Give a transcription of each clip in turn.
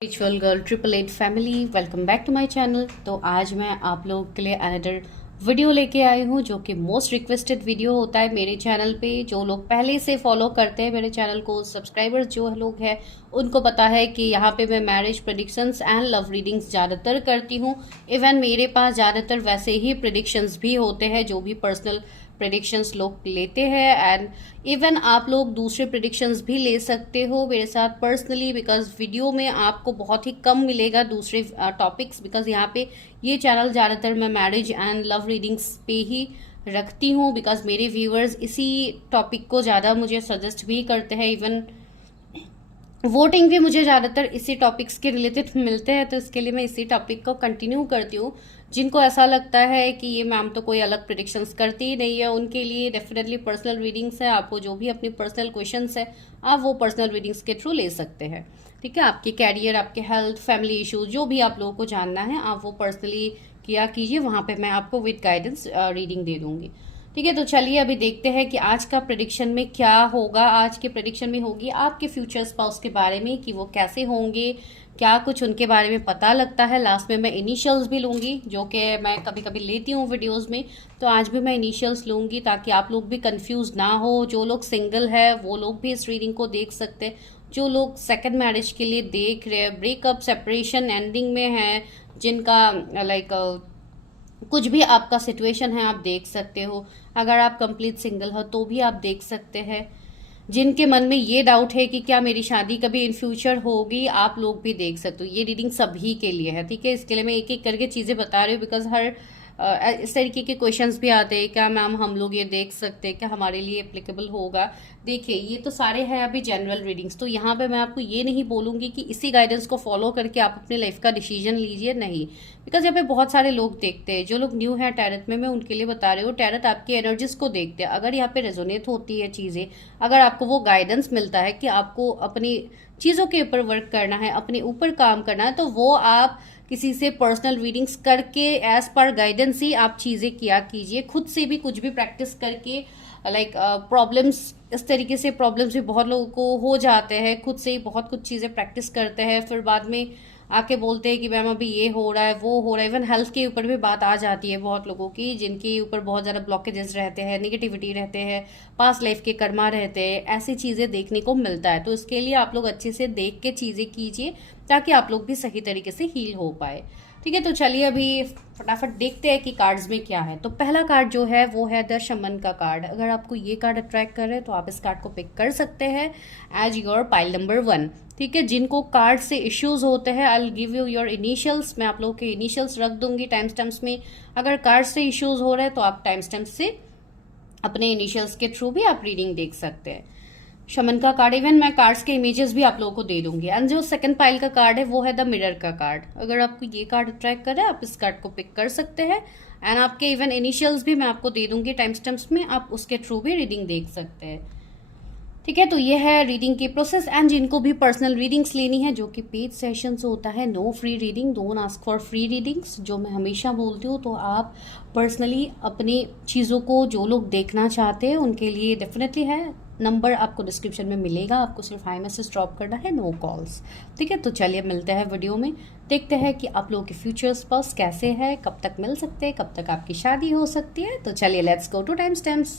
Spiritual girl 888 family, welcome back to my channel. तो आज मैं आप लोगों के लिए अनदर वीडियो लेके आई हूँ जो कि मोस्ट रिक्वेस्टेड वीडियो होता है मेरे चैनल पे। जो लोग पहले से फॉलो करते हैं मेरे चैनल को, सब्सक्राइबर्स जो लोग हैं उनको पता है कि यहाँ पे मैं marriage predictions and love readings ज़्यादातर करती हूँ। इवन मेरे पास ज़्यादातर वैसे ही प्रेडिक्शंस भी होते हैं जो भी पर्सनल प्रेडिक्शंस लोग लेते हैं, एंड इवन आप लोग दूसरे प्रेडिक्शंस भी ले सकते हो मेरे साथ पर्सनली, बिकॉज वीडियो में आपको बहुत ही कम मिलेगा दूसरे टॉपिक्स, बिकॉज यहाँ पे ये चैनल ज़्यादातर मैं मैरिज एंड लव रीडिंग्स पे ही रखती हूँ, बिकॉज मेरे व्यूअर्स इसी टॉपिक को ज़्यादा मुझे सजेस्ट भी करते हैं। इवन वोटिंग भी मुझे ज़्यादातर इसी टॉपिक्स के रिलेटेड मिलते हैं, तो इसके लिए मैं इसी टॉपिक को कंटिन्यू करती हूँ। जिनको ऐसा लगता है कि ये मैम तो कोई अलग प्रेडिक्शंस करती ही नहीं है, उनके लिए डेफिनेटली पर्सनल रीडिंग्स है। आपको जो भी अपनी पर्सनल क्वेश्चंस है आप वो पर्सनल रीडिंग्स के थ्रू ले सकते हैं। ठीक है, आपके कैरियर, आपके हेल्थ, फैमिली इश्यूज जो भी आप लोगों को जानना है आप वो पर्सनली किया कीजिए, वहाँ पे मैं आपको विद गाइडेंस रीडिंग दे दूंगी। ठीक है, तो चलिए अभी देखते हैं कि आज का प्रेडिक्शन में क्या होगा। आज के प्रेडिक्शन में होगी आपके फ्यूचर स्पाउस के बारे में कि वो कैसे होंगे, क्या कुछ उनके बारे में पता लगता है। लास्ट में मैं इनिशियल्स भी लूंगी, जो कि मैं कभी कभी लेती हूँ वीडियोस में, तो आज भी मैं इनिशियल्स लूंगी ताकि आप लोग भी कंफ्यूज ना हो। जो लोग सिंगल है वो लोग भी इस रीडिंग को देख सकते हैं, जो लोग सेकंड मैरिज के लिए देख रहे हैं, ब्रेकअप, सेपरेशन, एंडिंग में है, जिनका लाइक कुछ भी आपका सिचुएशन है आप देख सकते हो। अगर आप कंप्लीट सिंगल हो तो भी आप देख सकते हैं। जिनके मन में ये डाउट है कि क्या मेरी शादी कभी इन फ्यूचर होगी, आप लोग भी देख सकते हो। ये रीडिंग सभी के लिए है। ठीक है, इसके लिए मैं एक एक करके चीज़ें बता रही हूँ, बिकॉज हर इस तरीके के क्वेश्चंस भी आते हैं, क्या मैम हम लोग ये देख सकते हैं, क्या हमारे लिए एप्लीकेबल होगा। देखिए, ये तो सारे हैं अभी जनरल रीडिंग्स, तो यहाँ पे मैं आपको ये नहीं बोलूँगी कि इसी गाइडेंस को फॉलो करके आप अपने लाइफ का डिसीजन लीजिए, नहीं। बिकॉज यहाँ पे बहुत सारे लोग देखते हैं, जो लोग न्यू है टैरट में, मैं उनके लिए बता रही हूँ। टैरट आपकी एनर्जीज को देखते हैं, अगर यहाँ पे रेजोनेट होती है चीज़ें, अगर आपको वो गाइडेंस मिलता है कि आपको अपनी चीज़ों के ऊपर वर्क करना है, अपने ऊपर काम करना है, तो वो आप किसी से पर्सनल रीडिंग्स करके एज पर गाइडेंस ही आप चीज़ें किया कीजिए। खुद से भी कुछ भी प्रैक्टिस करके, लाइक प्रॉब्लम्स, इस तरीके से प्रॉब्लम्स भी बहुत लोगों को हो जाते हैं। खुद से ही बहुत कुछ चीज़ें प्रैक्टिस करते हैं, फिर बाद में आके बोलते हैं कि मैम अभी ये हो रहा है, वो हो रहा है। इवन हेल्थ के ऊपर भी बात आ जाती है बहुत लोगों की, जिनके ऊपर बहुत ज़्यादा ब्लॉकेजेस रहते हैं, निगेटिविटी रहते हैं, पास्ट लाइफ के कर्मा रहते हैं, ऐसी चीज़ें देखने को मिलता है। तो इसके लिए आप लोग अच्छे से देख के चीज़ें कीजिए ताकि आप लोग भी सही तरीके से हील हो पाए। ठीक है, तो चलिए अभी फटाफट देखते हैं कि कार्ड्स में क्या है। तो पहला कार्ड जो है वो है द शमन का कार्ड। अगर आपको ये कार्ड अट्रैक्ट कर रहे हैं तो आप इस कार्ड को पिक कर सकते हैं एज योर पाइल नंबर 1। ठीक है, जिनको कार्ड से इश्यूज होते हैं, I will give you your initials, मैं आप लोगों के इनिशियल्स रख दूंगी टाइम स्टैम्प्स में। अगर कार्ड से इश्यूज हो रहे हैं तो आप टाइम स्टैम्प से अपने इनिशियल्स के थ्रू भी आप रीडिंग देख सकते हैं। शमन का कार्ड, इवन मैं कार्ड्स के इमेजेस भी आप लोगों को दे दूंगी। एंड जो सेकंड पाइल का कार्ड है वो है द मिरर का कार्ड। अगर आपको ये कार्ड अट्रैक्ट करे आप इस कार्ड को पिक कर सकते हैं, एंड आपके इवन इनिशियल्स भी मैं आपको दे दूंगी टाइम स्टैम्प्स में, आप उसके थ्रू भी रीडिंग देख सकते हैं। ठीक है, तो ये है रीडिंग की प्रोसेस। एंड जिनको भी पर्सनल रीडिंग्स लेनी है, जो कि पेड सेशंस होता है, no free reading, don't ask for free readings, जो मैं हमेशा बोलती हूँ। तो आप पर्सनली अपनी चीज़ों को जो लोग देखना चाहते हैं उनके लिए डेफिनेटली है, नंबर आपको डिस्क्रिप्शन में मिलेगा, आपको सिर्फ हाई मैसेज ड्रॉप करना है, नो कॉल्स। ठीक है, तो चलिए मिलते हैं वीडियो में, देखते हैं कि आप लोगों के फ्यूचर स्पाउस कैसे है, कब तक मिल सकते हैं, कब तक आपकी शादी हो सकती है। तो चलिए let's go to time stamps.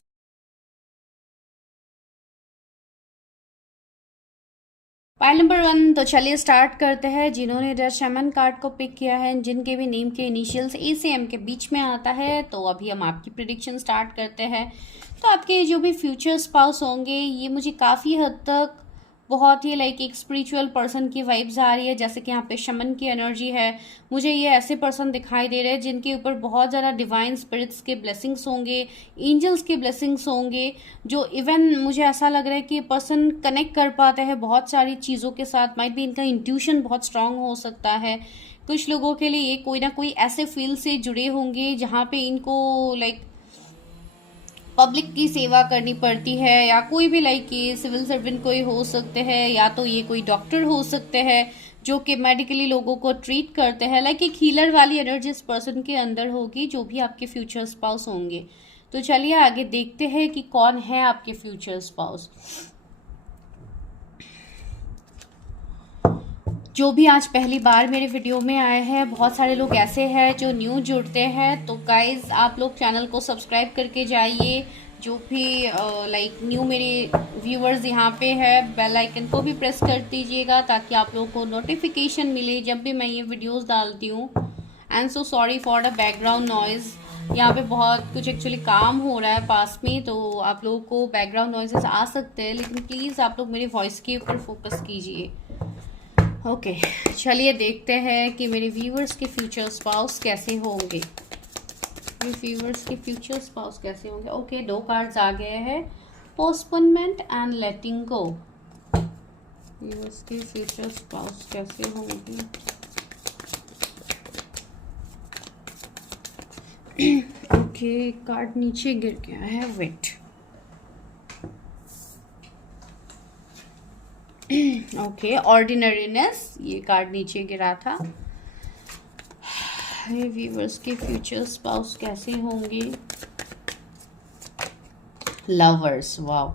Pile number 1, तो चलिए स्टार्ट करते हैं। जिन्होंने द शमन कार्ड को पिक किया है, जिनके भी नेम के इनिशियल्स ए से एम के बीच में आता है, तो अभी हम आपकी प्रिडिक्शन स्टार्ट करते हैं। तो आपके जो भी फ्यूचर स्पाउस होंगे, ये मुझे काफ़ी हद तक बहुत ही लाइक एक स्पिरिचुअल पर्सन की वाइब्स आ रही है। जैसे कि यहाँ पे शमन की एनर्जी है, मुझे ये ऐसे पर्सन दिखाई दे रहे हैं जिनके ऊपर बहुत ज़्यादा डिवाइन स्पिरिट्स के ब्लेसिंग्स होंगे, एंजल्स के ब्लेसिंग्स होंगे, जो इवन मुझे ऐसा लग रहा है कि ये पर्सन कनेक्ट कर पाते हैं बहुत सारी चीज़ों के साथ। माइट भी इनका इंट्यूशन बहुत स्ट्रांग हो सकता है। कुछ लोगों के लिए ये कोई ना कोई ऐसे फील्ड से जुड़े होंगे जहाँ पे इनको लाइक पब्लिक की सेवा करनी पड़ती है, या कोई भी लाइक ये सिविल सर्वेंट कोई हो सकते हैं, या तो ये कोई डॉक्टर हो सकते हैं जो कि मेडिकली लोगों को ट्रीट करते हैं। लाइक एक हीलर वाली एनर्जी इस पर्सन के अंदर होगी, जो भी आपके फ्यूचर स्पाउस होंगे। तो चलिए आगे देखते हैं कि कौन है आपके फ्यूचर स्पाउस। जो भी आज पहली बार मेरे वीडियो में आए हैं, बहुत सारे लोग ऐसे हैं जो न्यू जुड़ते हैं, तो गाइज आप लोग चैनल को सब्सक्राइब करके जाइए। जो भी लाइक न्यू मेरे व्यूअर्स यहाँ पे है, बेल आइकन को भी प्रेस कर दीजिएगा ताकि आप लोगों को नोटिफिकेशन मिले जब भी मैं ये वीडियोस डालती हूँ। And so sorry for the background noise, यहाँ पे बहुत कुछ एक्चुअली काम हो रहा है पास में, तो आप लोगों को बैकग्राउंड नॉइजेस आ सकते हैं, लेकिन प्लीज़ आप लोग मेरी वॉइस के ऊपर फोकस कीजिए। ओके चलिए देखते हैं कि मेरे व्यूअर्स के फ्यूचर स्पाउस कैसे होंगे। मेरे व्यूअर्स के फ्यूचर स्पाउस कैसे होंगे। ओके, 2 कार्ड्स आ गए हैं, postponement and letting go. Viewers के फ्यूचर स्पाउस कैसे होंगे। ओके, कार्ड नीचे गिर गया है, वेट। ओके, ऑर्डिनरीनेस, ये कार्ड नीचे गिरा था। व्यूअर्स के फ्यूचर स्पाउस कैसे होंगे। Lovers, wow.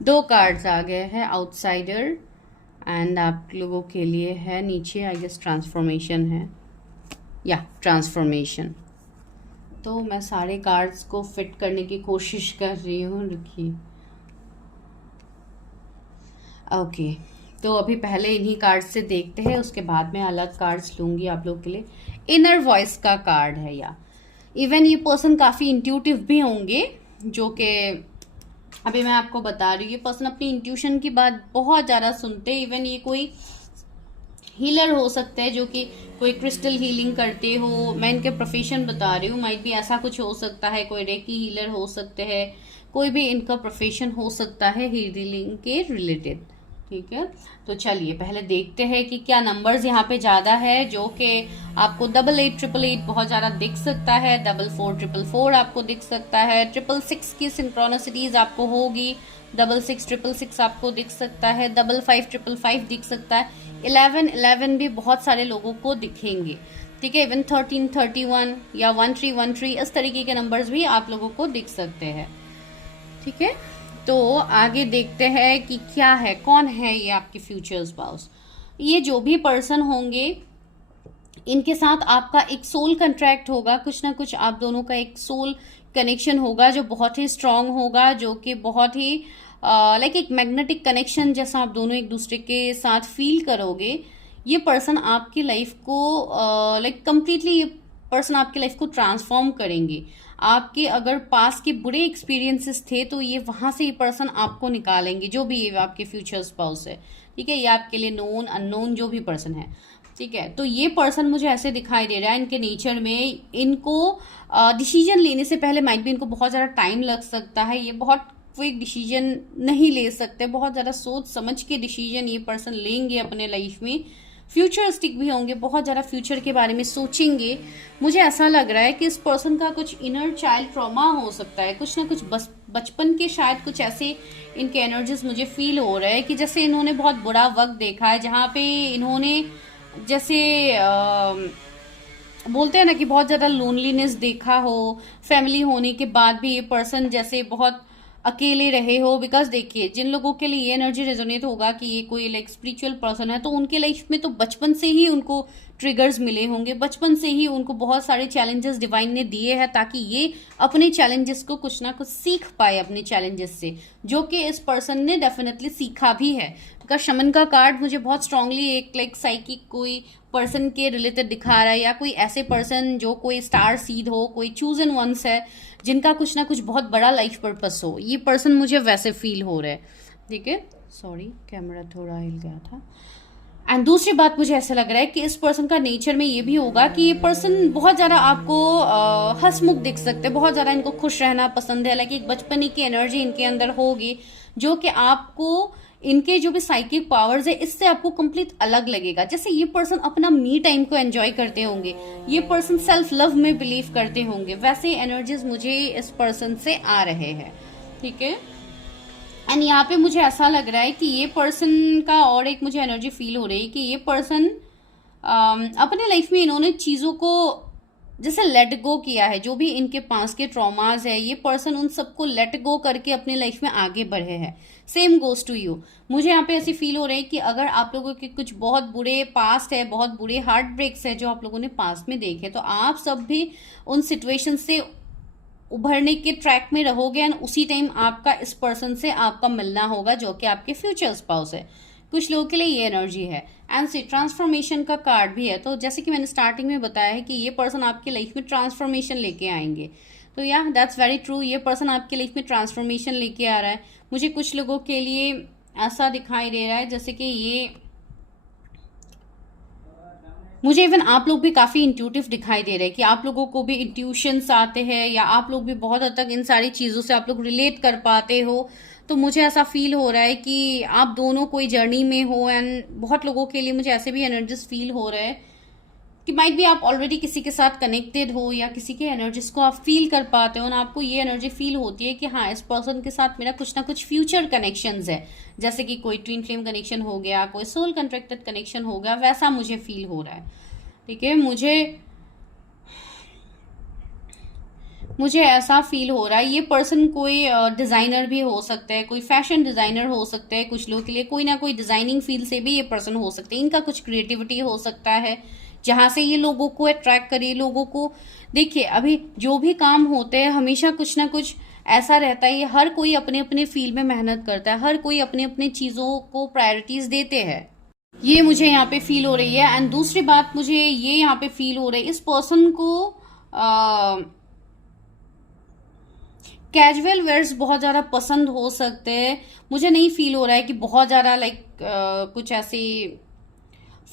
दो कार्ड्स आ गए हैं, आउटसाइडर एंड आप लोगों के लिए है नीचे आई गेस ट्रांसफॉर्मेशन है, या ट्रांसफॉर्मेशन। तो मैं सारे कार्ड्स को फिट करने की कोशिश कर रही हूँ, रुकिए। ओके, तो अभी पहले इन्हीं कार्ड्स से देखते हैं, उसके बाद मैं अलग कार्ड्स लूँगी आप लोग के लिए। इनर वॉइस का कार्ड है, या इवन ये पर्सन काफ़ी इंट्यूटिव भी होंगे, जो कि अभी मैं आपको बता रही हूँ। ये पर्सन अपनी इंट्यूशन की बात बहुत ज़्यादा सुनते हैं। इवन ये कोई हीलर हो सकते हैं, जो कि कोई क्रिस्टल हीलिंग करते हो। मैं इनके प्रोफेशन बता रही हूँ, माइट भी ऐसा कुछ हो सकता है। कोई रेकी हीलर हो सकते हैं, कोई भी इनका प्रोफेशन हो सकता है हीलिंग के रिलेटेड, ठीक है। तो चलिए पहले देखते हैं कि क्या नंबर्स यहाँ पे ज़्यादा है, जो कि आपको 8888 बहुत ज़्यादा दिख सकता है, 444444 आपको दिख सकता है, 666 की सिंक्रोनिसिटीज आपको होगी, 6666 आपको दिख सकता है, 555555 दिख सकता है, 1111 भी बहुत सारे लोगों को दिखेंगे, ठीक है। इवन 1331 या 1313 इस तरीके के नंबर्स भी आप लोगों को दिख सकते हैं, ठीक है। तो आगे देखते हैं कि क्या है, कौन है ये आपके फ्यूचर स्पाउस। ये जो भी पर्सन होंगे, इनके साथ आपका एक सोल कंट्रैक्ट होगा, कुछ ना कुछ आप दोनों का एक सोल कनेक्शन होगा जो बहुत ही स्ट्रांग होगा, जो कि बहुत ही लाइक एक मैग्नेटिक कनेक्शन जैसा आप दोनों एक दूसरे के साथ फील करोगे। ये पर्सन आपकी लाइफ को लाइक कंप्लीटली, ये पर्सन आपकी लाइफ को ट्रांसफॉर्म करेंगे। आपके अगर पास के बुरे एक्सपीरियंसेस थे, तो ये वहां से ये पर्सन आपको निकालेंगे, जो भी ये आपके फ्यूचर स्पाउस है, ठीक है। ये आपके लिए नोन अननोन जो भी पर्सन है, ठीक है। तो ये पर्सन मुझे ऐसे दिखाई दे रहा है, इनके नेचर में इनको डिसीजन लेने से पहले माइट भी इनको बहुत ज़्यादा टाइम लग सकता है। ये बहुत क्विक डिसीजन नहीं ले सकते, बहुत ज़्यादा सोच समझ के डिसीजन ये पर्सन लेंगे अपने लाइफ में। फ्यूचरिस्टिक भी होंगे, बहुत ज़्यादा फ्यूचर के बारे में सोचेंगे। मुझे ऐसा लग रहा है कि इस पर्सन का कुछ इनर चाइल्ड ट्रॉमा हो सकता है, कुछ ना कुछ बचपन के शायद कुछ ऐसे इनके एनर्जीज मुझे फील हो रहा है कि जैसे इन्होंने बहुत बुरा वक्त देखा है, जहाँ पे इन्होंने जैसे बोलते हैं ना कि बहुत ज़्यादा लोनलीनेस देखा हो, फैमिली होने के बाद भी ये पर्सन जैसे बहुत अकेले रहे हो। बिकॉज देखिए, जिन लोगों के लिए ये एनर्जी रेजोनेट होगा कि ये कोई लाइक स्पिरिचुअल पर्सन है, तो उनके लाइफ में तो बचपन से ही उनको ट्रिगर्स मिले होंगे, बचपन से ही उनको बहुत सारे चैलेंजेस डिवाइन ने दिए हैं, ताकि ये अपने चैलेंजेस को कुछ ना कुछ सीख पाए अपने चैलेंजेस से, जो कि इस पर्सन ने डेफिनेटली सीखा भी है। बिकॉज शमन का कार्ड मुझे बहुत स्ट्रांगली एक लाइक साइकिक कोई पर्सन के रिलेटेड दिखा रहा है, या कोई ऐसे पर्सन जो कोई स्टार सीड हो, कोई चूजन वंस है, जिनका कुछ ना कुछ बहुत बड़ा लाइफ पर्पस हो। ये पर्सन मुझे वैसे फील हो रहा है, ठीक है। सॉरी, कैमरा थोड़ा हिल गया था। एंड दूसरी बात, मुझे ऐसा लग रहा है कि इस पर्सन का नेचर में ये भी होगा कि ये पर्सन बहुत ज़्यादा आपको हंसमुख दिख सकते हैं, बहुत ज़्यादा इनको खुश रहना पसंद है, लाइक एक बचपन की एनर्जी इनके अंदर होगी, जो कि आपको इनके जो भी साइकिक पावर्स है, इससे आपको कंप्लीट अलग लगेगा। जैसे ये पर्सन अपना मी टाइम को एंजॉय करते होंगे, ये पर्सन सेल्फ लव में बिलीव करते होंगे, वैसे एनर्जीज मुझे इस पर्सन से आ रहे हैं, ठीक है। एंड यहाँ पे मुझे ऐसा लग रहा है कि ये पर्सन का और एक मुझे एनर्जी फील हो रही है कि ये पर्सन अपने लाइफ में इन्होंने चीज़ों को जैसे लेट गो किया है, जो भी इनके पास के ट्रॉमाज है, ये पर्सन उन सबको लेट गो करके अपने लाइफ में आगे बढ़े हैं। Same goes to you. मुझे यहाँ पे ऐसी फील हो रही है कि अगर आप लोगों के कुछ बहुत बुरे पास्ट है, बहुत बुरे हार्ट ब्रेक्स है जो आप लोगों ने पास्ट में देखे, तो आप सब भी उन सिचुएशन से उभरने के ट्रैक में रहोगे एंड उसी टाइम आपका इस पर्सन से आपका मिलना होगा जो कि आपके फ्यूचर स्पाउस है। कुछ लोगों के लिए ये एनर्जी है। एंड सी ट्रांसफॉर्मेशन का कार्ड भी है। तो जैसे कि मैंने स्टार्टिंग में बताया है कि ये पर्सन आपके लाइफ में ट्रांसफॉर्मेशन लेके आएंगे। तो या दैट्स वेरी ट्रू, ये पर्सन आपके लाइफ में ट्रांसफॉर्मेशन लेके आ रहा है। मुझे कुछ लोगों के लिए ऐसा दिखाई दे रहा है जैसे कि ये, मुझे इवन आप लोग भी काफी इंट्यूटिव दिखाई दे रहे हैं कि आप लोगों को भी इंट्यूशंस आते हैं या आप लोग भी बहुत हद तक इन सारी चीजों से आप लोग रिलेट कर पाते हो। तो मुझे ऐसा फील हो रहा है कि आप दोनों कोई जर्नी में हो एंड बहुत लोगों के लिए मुझे ऐसे भी एनर्जीज फील हो रहा है कि माइट भी आप ऑलरेडी किसी के साथ कनेक्टेड हो या किसी के एनर्जीज को आप फील कर पाते हो ना, आपको ये एनर्जी फील होती है कि हाँ, इस पर्सन के साथ मेरा कुछ ना कुछ फ्यूचर कनेक्शंस है। जैसे कि कोई ट्विन फ्लेम कनेक्शन हो गया, कोई सोल कंट्रैक्टेड कनेक्शन हो गया, वैसा मुझे फील हो रहा है। ठीक है, मुझे ऐसा फील हो रहा है ये पर्सन कोई डिजाइनर भी हो सकता है, कोई फैशन डिजाइनर हो सकता है, कुछ लोगों के लिए कोई ना कोई डिजाइनिंग फील्ड से भी ये पर्सन हो सकते हैं। इनका कुछ क्रिएटिविटी हो सकता है जहां से ये लोगों को अट्रैक्ट करे, लोगों को। देखिए, अभी जो भी काम होते हैं हमेशा कुछ ना कुछ ऐसा रहता है, ये हर कोई अपने अपने फील्ड में मेहनत करता है, हर कोई अपने अपने चीजों को प्रायोरिटीज देते हैं। ये मुझे यहाँ पे फील हो रही है। एंड दूसरी बात मुझे ये यहाँ पे फील हो रही है, इस पर्सन को कैजुअल वेयर्स बहुत ज्यादा पसंद हो सकते हैं। मुझे नहीं फील हो रहा है कि बहुत ज्यादा कुछ ऐसे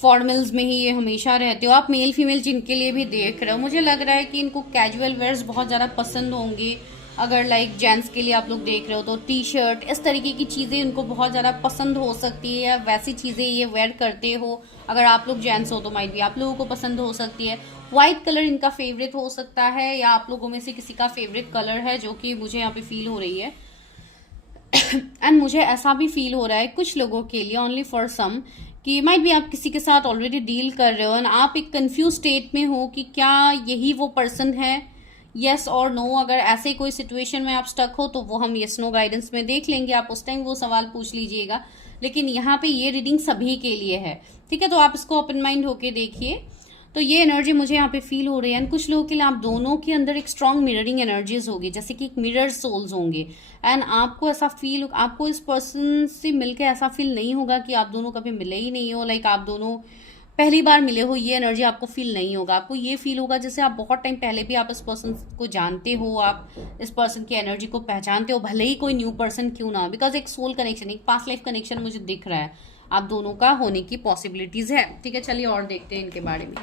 फॉर्मल्स में ही ये हमेशा रहते हो। आप मेल फीमेल जिनके लिए भी देख रहे हो, मुझे लग रहा है कि इनको कैजुअल वेयर्स बहुत ज्यादा पसंद होंगे। अगर जेंट्स के लिए आप लोग देख रहे हो तो टी शर्ट, इस तरीके की चीजें इनको बहुत ज्यादा पसंद हो सकती है, या वैसी चीजें ये वेयर करते हो। अगर आप लोग जेंट्स हो तो माइट भी आप लोगों को पसंद हो सकती है। व्हाइट कलर इनका फेवरेट हो सकता है, या आप लोगों में से किसी का फेवरेट कलर है, जो कि मुझे यहाँ पे फील हो रही है। एंड मुझे ऐसा भी फील हो रहा है कुछ लोगों के लिए, ओनली फॉर सम, कि माइट भी आप किसी के साथ ऑलरेडी डील कर रहे हो एंड आप एक कंफ्यूज स्टेट में हो कि क्या यही वो पर्सन है, यस और नो। अगर ऐसे कोई सिचुएशन में आप स्टक हो तो वो हम यस नो गाइडेंस में देख लेंगे, आप उस टाइम वो सवाल पूछ लीजिएगा। लेकिन यहाँ पे ये रीडिंग सभी के लिए है, ठीक है, तो आप इसको ओपन माइंड होके देखिए। तो ये एनर्जी मुझे यहाँ पे फील हो रही है। एंड कुछ लोगों के लिए आप दोनों के अंदर एक स्ट्रॉन्ग मिररिंग एनर्जीज होगी, जैसे कि एक मिरर सोल्स होंगे। एंड आपको ऐसा फील, आपको इस पर्सन से मिलकर ऐसा फील नहीं होगा कि आप दोनों कभी मिले ही नहीं हो, आप दोनों पहली बार मिले हो, ये एनर्जी आपको फील नहीं होगा। आपको ये फील होगा जैसे आप बहुत टाइम पहले भी आप इस पर्सन को जानते हो, आप इस पर्सन की एनर्जी को पहचानते हो, भले ही कोई न्यू पर्सन क्यों ना। बिकॉज एक सोल कनेक्शन, एक पास्ट लाइफ कनेक्शन मुझे दिख रहा है आप दोनों का होने की पॉसिबिलिटीज है। ठीक है, चलिए और देखते हैं इनके बारे में।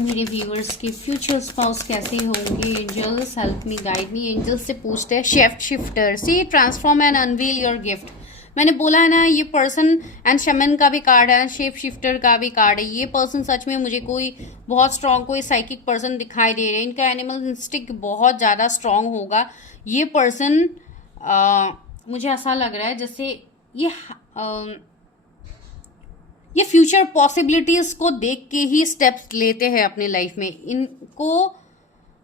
मेरे व्यूअर्स के फ्यूचर स्पाउस कैसे होंगे? Angels help me, guide me. Angels से पूछते हैं shape shifter, see transform and unveil your gift. मैंने बोला है ना, ये पर्सन एंड शमन का भी कार्ड है, शेप शिफ्टर का भी कार्ड है। ये पर्सन सच में मुझे कोई बहुत स्ट्रांग, कोई साइकिक पर्सन दिखाई दे रहे हैं। इनका एनिमल इंस्टिंक्ट बहुत ज्यादा स्ट्रांग होगा। ये पर्सन मुझे ऐसा लग रहा है जैसे ये फ्यूचर पॉसिबिलिटीज को देख के ही स्टेप्स लेते हैं अपने लाइफ में। इनको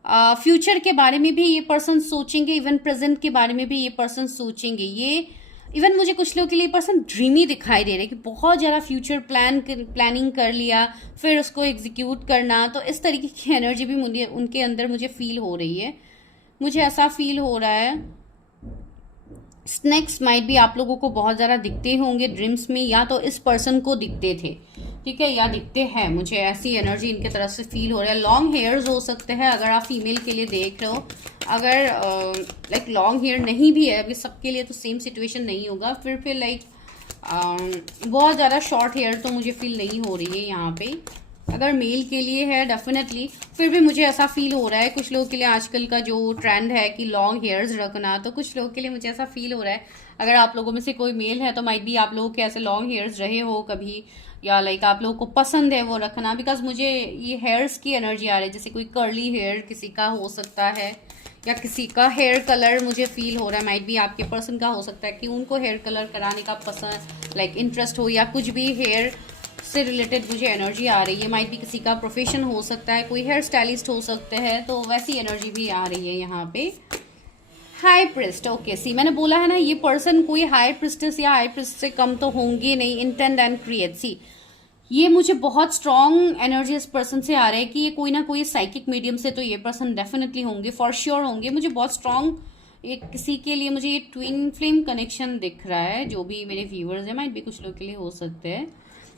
फ्यूचर के बारे में भी ये पर्सन सोचेंगे, इवन प्रेजेंट के बारे में भी ये पर्सन सोचेंगे। ये इवन मुझे कुछ लोगों के लिए पर्सन ड्रीमी दिखाई दे रहे हैं कि बहुत ज़्यादा फ्यूचर प्लानिंग कर लिया, फिर उसको एग्जीक्यूट करना। तो इस तरीके की एनर्जी भी मुझे उनके अंदर मुझे फील हो रही है। मुझे ऐसा फील हो रहा है स्नेक्स माइट भी आप लोगों को बहुत ज़्यादा दिखते होंगे ड्रीम्स में, या तो इस पर्सन को दिखते थे, ठीक है, या दिखते हैं। मुझे ऐसी एनर्जी इनके तरफ से फील हो रहा है। लॉन्ग हेयर्स हो सकते हैं अगर आप फीमेल के लिए देख रहे हो। अगर लॉन्ग हेयर नहीं भी है, अभी सबके लिए तो सेम सिचुएशन नहीं होगा, फिर बहुत ज़्यादा शॉर्ट हेयर तो मुझे फील नहीं हो रही है यहाँ पे। अगर मेल के लिए है डेफिनेटली, फिर भी मुझे ऐसा फील हो रहा है कुछ लोगों के लिए आजकल का जो ट्रेंड है कि लॉन्ग हेयर्स रखना, तो कुछ लोगों के लिए मुझे ऐसा फील हो रहा है। अगर आप लोगों में से कोई मेल है तो माइट भी आप लोगों के ऐसे लॉन्ग हेयर्स रहे हो कभी, या आप लोगों को पसंद है वो रखना। बिकॉज मुझे ये हेयर्स की एनर्जी आ रही है, जैसे कोई कर्ली हेयर किसी का हो सकता है, या किसी का हेयर कलर मुझे फील हो रहा है, माइट भी आपके पर्सन का हो सकता है कि उनको हेयर कलर कराने का पसंद इंटरेस्ट हो, या कुछ भी हेयर से रिलेटेड मुझे एनर्जी आ रही है। माइट भी किसी का प्रोफेशन हो सकता है, कोई हेयर स्टाइलिस्ट हो सकते हैं, तो वैसी एनर्जी भी आ रही है यहाँ पे। हाई प्रिस्ट, ओके, सी मैंने बोला है ना, ये पर्सन कोई हाई प्रिस्टेस या हाई प्रिस्ट से कम तो होंगे नहीं। इंटेंड एंड क्रिएट, सी ये मुझे बहुत स्ट्रॉन्ग एनर्जी इस पर्सन से आ रहा है कि ये कोई ना कोई साइकिक मीडियम से तो ये पर्सन डेफिनेटली होंगे, फॉर श्योर होंगे। मुझे बहुत स्ट्रॉन्ग एक किसी के लिए मुझे ये ट्विन फ्लेम कनेक्शन दिख रहा है। जो भी मेरे व्यूअर्स हैं, माइट भी कुछ लोग के लिए हो सकते हैं,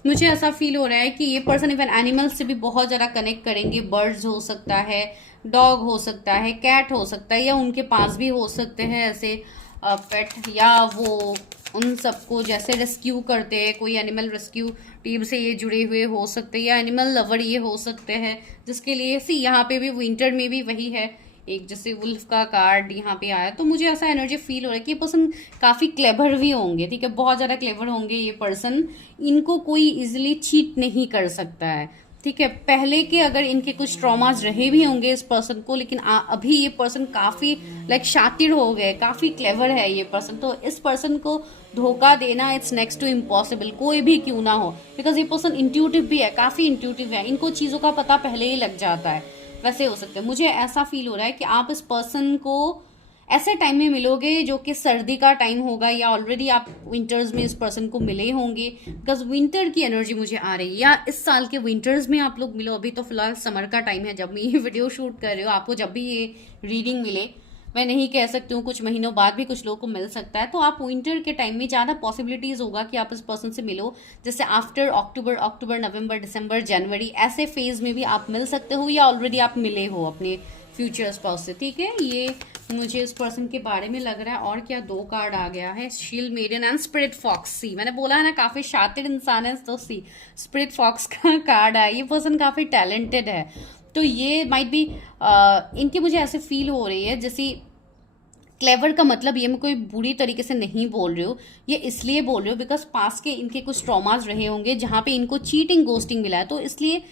मुझे ऐसा फील हो रहा है कि ये पर्सन इवन एनिमल्स से भी बहुत ज़्यादा कनेक्ट करेंगे। बर्ड्स हो सकता है, डॉग हो सकता है, कैट हो सकता है, या उनके पास भी हो सकते हैं ऐसे पेट, या वो उन सबको जैसे रेस्क्यू करते हैं, कोई एनिमल रेस्क्यू टीम से ये जुड़े हुए हो सकते हैं, या एनिमल लवर ये हो सकते हैं, जिसके लिए सी यहाँ पे भी विंटर में भी वही है, एक जैसे वुल्फ का कार्ड यहाँ पे आया। तो मुझे ऐसा एनर्जी फील हो रहा है कि ये पर्सन काफ़ी क्लेवर भी होंगे, ठीक है, बहुत ज़्यादा क्लेवर होंगे ये पर्सन। इनको कोई इजिली चीट नहीं कर सकता है, ठीक है। पहले के अगर इनके कुछ ट्रॉमास रहे भी होंगे इस पर्सन को, लेकिन अभी ये पर्सन काफ़ी शातिर हो गए, काफ़ी क्लेवर है ये पर्सन। तो इस पर्सन को धोखा देना इट्स नेक्स्ट टू इम्पॉसिबल, कोई भी क्यों ना हो, बिकॉज ये पर्सन इंट्यूटिव भी है, काफ़ी इंट्यूटिव है, इनको चीज़ों का पता पहले ही लग जाता है। वैसे हो सकते हैं, मुझे ऐसा फील हो रहा है कि आप इस पर्सन को ऐसे टाइम में मिलोगे जो कि सर्दी का टाइम होगा, या ऑलरेडी आप विंटर्स में इस पर्सन को मिले होंगे, बिकॉज विंटर की एनर्जी मुझे आ रही है, या इस साल के विंटर्स में आप लोग मिलो। अभी तो फिलहाल समर का टाइम है जब मैं ये वीडियो शूट कर रही हूँ, आपको जब भी ये रीडिंग मिले, मैं नहीं कह सकती हूँ, कुछ महीनों बाद भी कुछ लोगों को मिल सकता है। तो आप विंटर के टाइम में ज़्यादा पॉसिबिलिटीज़ होगा कि आप इस पर्सन से मिलो, जैसे आफ्टर अक्टूबर, नवंबर, दिसंबर, जनवरी, ऐसे फेज में भी आप मिल सकते हो, या ऑलरेडी आप मिले हो अपने फ्यूचर स्पाउस से, ठीक है। ये मुझे इस पर्सन के बारे में लग रहा है। और क्या, 2 कार्ड आ गया है, shield maiden and spirit fox. See मैंने बोला है ना, काफ़ी शातिर इंसान है, तो सी स्पिरिट फॉक्स का कार्ड है। ये पर्सन काफ़ी टैलेंटेड है, तो ये माइट भी इनकी मुझे ऐसे फील हो रही है जैसे क्लेवर का मतलब ये मैं कोई बुरी तरीके से नहीं बोल रही हूँ, ये इसलिए बोल रही हूँ बिकॉज पास के इनके कुछ ट्रॉमास रहे होंगे जहाँ पे इनको चीटिंग गोस्टिंग मिला है। तो इसलिए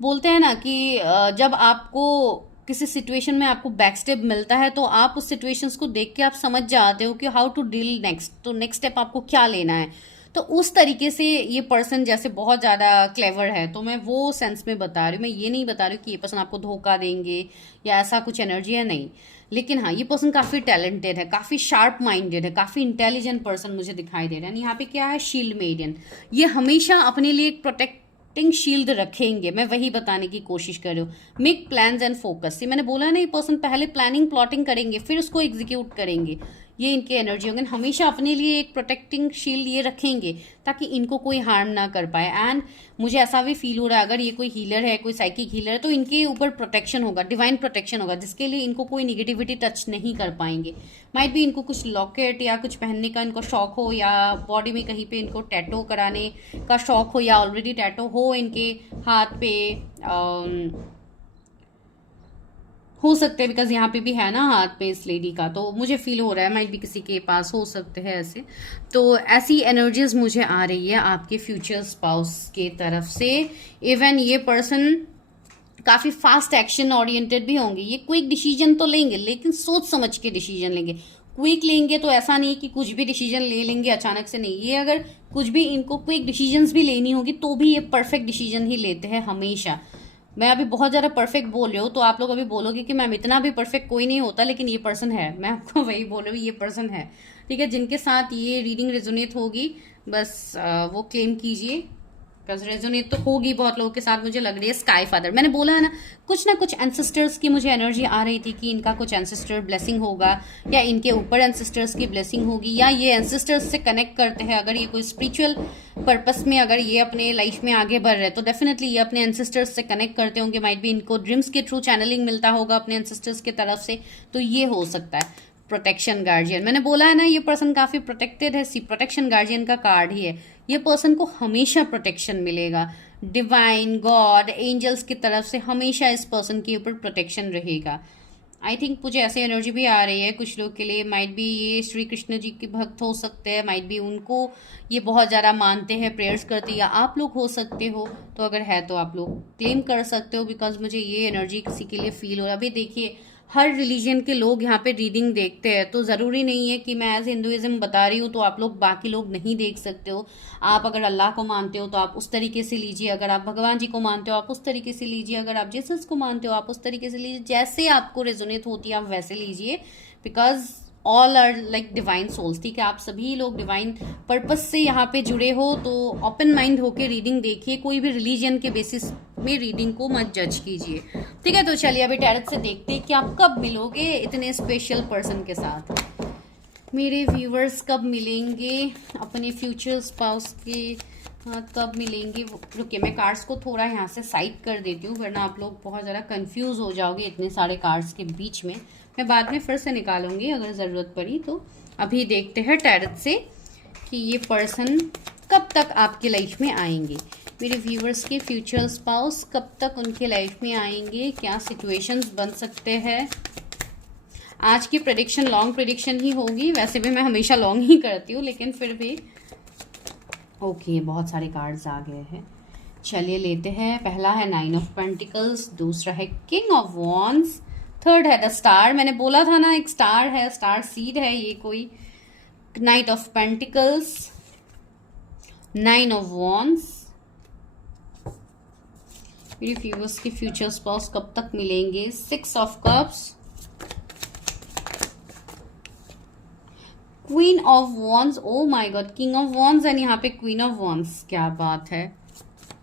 बोलते हैं ना कि जब आपको किसी सिचुएशन में आपको बैकस्टेप मिलता है तो आप उस सिचुएशंस को देख के आप समझ जाते हो कि हाउ टू डील नेक्स्ट, तो नेक्स्ट स्टेप आपको क्या लेना है। तो उस तरीके से ये पर्सन जैसे बहुत ज़्यादा क्लेवर है, तो मैं वो सेंस में बता रही हूँ। मैं ये नहीं बता रही हूँ कि ये पर्सन आपको धोखा देंगे या ऐसा कुछ एनर्जी है, नहीं। लेकिन हाँ, ये पर्सन काफ़ी टैलेंटेड है, काफ़ी शार्प माइंडेड है, काफ़ी इंटेलिजेंट पर्सन मुझे दिखाई दे रहा है। यहाँ पे क्या है, शील्ड मेडियन, ये हमेशा अपने लिए एक प्रोटेक्टिंग शील्ड रखेंगे, मैं वही बताने की कोशिश कर रही हूँ। मेक प्लान्स एंड फोकस, मैंने बोला ना, ये पर्सन पहले प्लानिंग प्लॉटिंग करेंगे, फिर उसको एग्जीक्यूट करेंगे। ये इनके एनर्जी होंगे, हमेशा अपने लिए एक प्रोटेक्टिंग शील्ड ये रखेंगे ताकि इनको कोई हार्म ना कर पाए। एंड मुझे ऐसा भी फील हो रहा है, अगर ये कोई हीलर है, कोई साइकिक हीलर है, तो इनके ऊपर प्रोटेक्शन होगा, डिवाइन प्रोटेक्शन होगा, जिसके लिए इनको कोई निगेटिविटी टच नहीं कर पाएंगे। माइट भी इनको कुछ लॉकेट या कुछ पहनने का इनको शौक हो, या बॉडी में कहीं पे इनको टैटो कराने का शौक हो, या ऑलरेडी टैटो हो इनके हाथ पे हो सकते हैं, बिकॉज यहाँ पे भी है ना हाथ पे इस लेडी का। तो मुझे फील हो रहा है माइट भी किसी के पास हो सकते हैं ऐसे। तो ऐसी एनर्जीज मुझे आ रही है आपके फ्यूचर स्पाउस के तरफ से। इवन ये पर्सन काफ़ी फास्ट एक्शन ओरिएंटेड भी होंगे, ये क्विक डिसीजन तो लेंगे लेकिन सोच समझ के डिसीजन लेंगे। क्विक लेंगे तो ऐसा नहीं कि कुछ भी डिसीजन ले लेंगे अचानक से, नहीं। ये अगर कुछ भी इनको क्विक डिसीजंस भी लेनी होगी तो भी ये परफेक्ट डिसीजन ही लेते हैं हमेशा। मैं अभी बहुत ज़्यादा परफेक्ट बोल रही हूँ, तो आप लोग अभी बोलोगे कि मैम इतना भी परफेक्ट कोई नहीं होता, लेकिन ये पर्सन है, मैं आपको वही बोल रही हूँ, ये पर्सन है, ठीक है। जिनके साथ ये रीडिंग रेजोनेट होगी बस वो क्लेम कीजिए, बिकॉज रेजोनेट तो होगी बहुत लोगों के साथ मुझे लग रही है। स्काई फादर, मैंने बोला है ना कुछ एंसेस्टर्स की मुझे एनर्जी आ रही थी कि इनका कुछ एंसेस्टर ब्लेसिंग होगा, या इनके ऊपर एंसेस्टर्स की ब्लेसिंग होगी, या ये एंसेस्टर्स से कनेक्ट करते हैं। अगर ये कोई स्पिरिचुअल पर्पस में अगर ये अपने लाइफ में आगे बढ़ रहे हैं तो डेफिनेटली ये अपने एंसेस्टर्स से कनेक्ट करते होंगे। माइट भी इनको ड्रीम्स के थ्रू चैनलिंग मिलता होगा अपने एंसेस्टर्स की तरफ से, तो ये हो सकता है। प्रोटेक्शन गार्जियन, मैंने बोला है ना, ये पर्सन काफ़ी प्रोटेक्टेड है, सी प्रोटेक्शन गार्जियन का कार्ड ही है। ये पर्सन को हमेशा प्रोटेक्शन मिलेगा, डिवाइन, गॉड, एंजल्स की तरफ से हमेशा इस पर्सन के ऊपर प्रोटेक्शन रहेगा। आई थिंक मुझे ऐसी एनर्जी भी आ रही है कुछ लोग के लिए। माइट भी ये श्री कृष्ण जी के भक्त हो सकते हैं, माइट भी उनको ये बहुत ज़्यादा मानते हैं, प्रेयर्स करते हैं, या आप लोग हो सकते हो। तो अगर है तो आप लोग क्लेम कर सकते हो, बिकॉज मुझे ये एनर्जी किसी के लिए फील हो रहा है। अभी देखिए, हर रिलीजन के लोग यहाँ पे रीडिंग देखते हैं, तो ज़रूरी नहीं है कि मैं एज हिंदुइज्म बता रही हूँ तो आप लोग बाकी लोग नहीं देख सकते हो। आप अगर अल्लाह को मानते हो तो आप उस तरीके से लीजिए, अगर आप भगवान जी को मानते हो आप उस तरीके से लीजिए, अगर आप जीसस को मानते हो आप उस तरीके से लीजिए, जैसे आपको रेजोनेट होती है आप वैसे लीजिए, because all are like divine souls. ठीक है, आप सभी लोग डिवाइन पर्पस से यहाँ पे जुड़े हो, तो ओपन माइंड होके रीडिंग देखिए, कोई भी रिलीजन के बेसिस में रीडिंग को मत जज कीजिए। ठीक है, तो चलिए अभी टैरट से देखते हैं कि आप कब मिलोगे इतने स्पेशल पर्सन के साथ। मेरे व्यूवर्स कब मिलेंगे अपने फ्यूचर स्पाउस के, हाँ कब मिलेंगे। रुकिए मैं कार्ड्स को थोड़ा यहाँ से साइड कर देती हूँ, वरना आप लोग बहुत ज़्यादा कंफ्यूज हो जाओगे इतने सारे कार्ड्स के बीच में। मैं बाद में फिर से निकालूंगी अगर ज़रूरत पड़ी तो। अभी देखते हैं टैरट से कि ये पर्सन कब तक आपकी लाइफ में आएंगे। मेरे व्यूवर्स के फ्यूचर स्पाउस कब तक उनके लाइफ में आएंगे, क्या सिचुएशंस बन सकते हैं। आज की प्रेडिक्शन लॉन्ग प्रेडिक्शन ही होगी, वैसे भी मैं हमेशा लॉन्ग ही करती हूँ, लेकिन फिर भी ओके बहुत सारे कार्ड्स आ गए हैं। चलिए लेते हैं। पहला है 9 ऑफ पेंटिकल्स, दूसरा है किंग ऑफ वॉन्ड्स, थर्ड है द स्टार। मैंने बोला था ना एक स्टार है, स्टार सीड है ये कोई। Night of pentacles, 9 of wands. मेरे व्यूअर्स के फ्यूचर स्पाउस कब तक मिलेंगे, 6 of cups, queen of wands, oh my God, king of wands and यहाँ पे क्वीन ऑफ वॉन्ड्स, क्या बात है।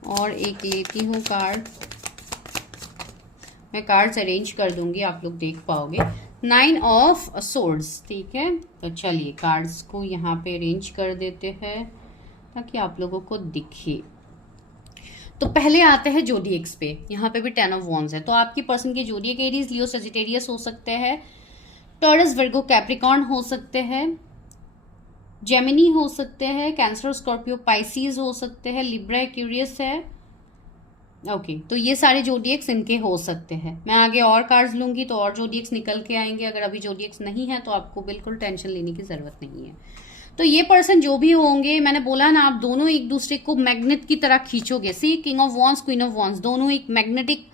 और एक लेती हूँ कार्ड, मैं कार्ड्स अरेंज कर दूंगी आप लोग देख पाओगे। 9 ऑफ सोर्ड्स, ठीक है। तो चलिए कार्ड्स को यहाँ पे अरेंज कर देते हैं ताकि आप लोगों को दिखे। तो पहले आते हैं जोडिएक्स पे, यहाँ पे भी 10 ऑफ वॉन्ड्स है। तो आपकी पर्सन के जोडिएक एरीज, लियो, सजिटेरियस हो सकते हैं, टॉरस, वर्गो, कैप्रिकॉर्न हो सकते हैं, जेमिनी हो सकते हैं, कैंसर, स्कॉर्पियो, पाइसीज हो सकते हैं, लिब्रा, एक्यूरियस है। ओके तो ये सारे जोडिएक्स इनके हो सकते हैं। मैं आगे और कार्ड्स लूंगी तो और जोडिएक्स निकल के आएंगे। अगर अभी जोडिएक्स नहीं है तो आपको बिल्कुल टेंशन लेने की जरूरत नहीं है। तो ये पर्सन जो भी होंगे, मैंने बोला ना आप दोनों एक दूसरे को मैग्नेट की तरह खींचोगे। See king of wands, queen of wands, दोनों एक मैग्नेटिक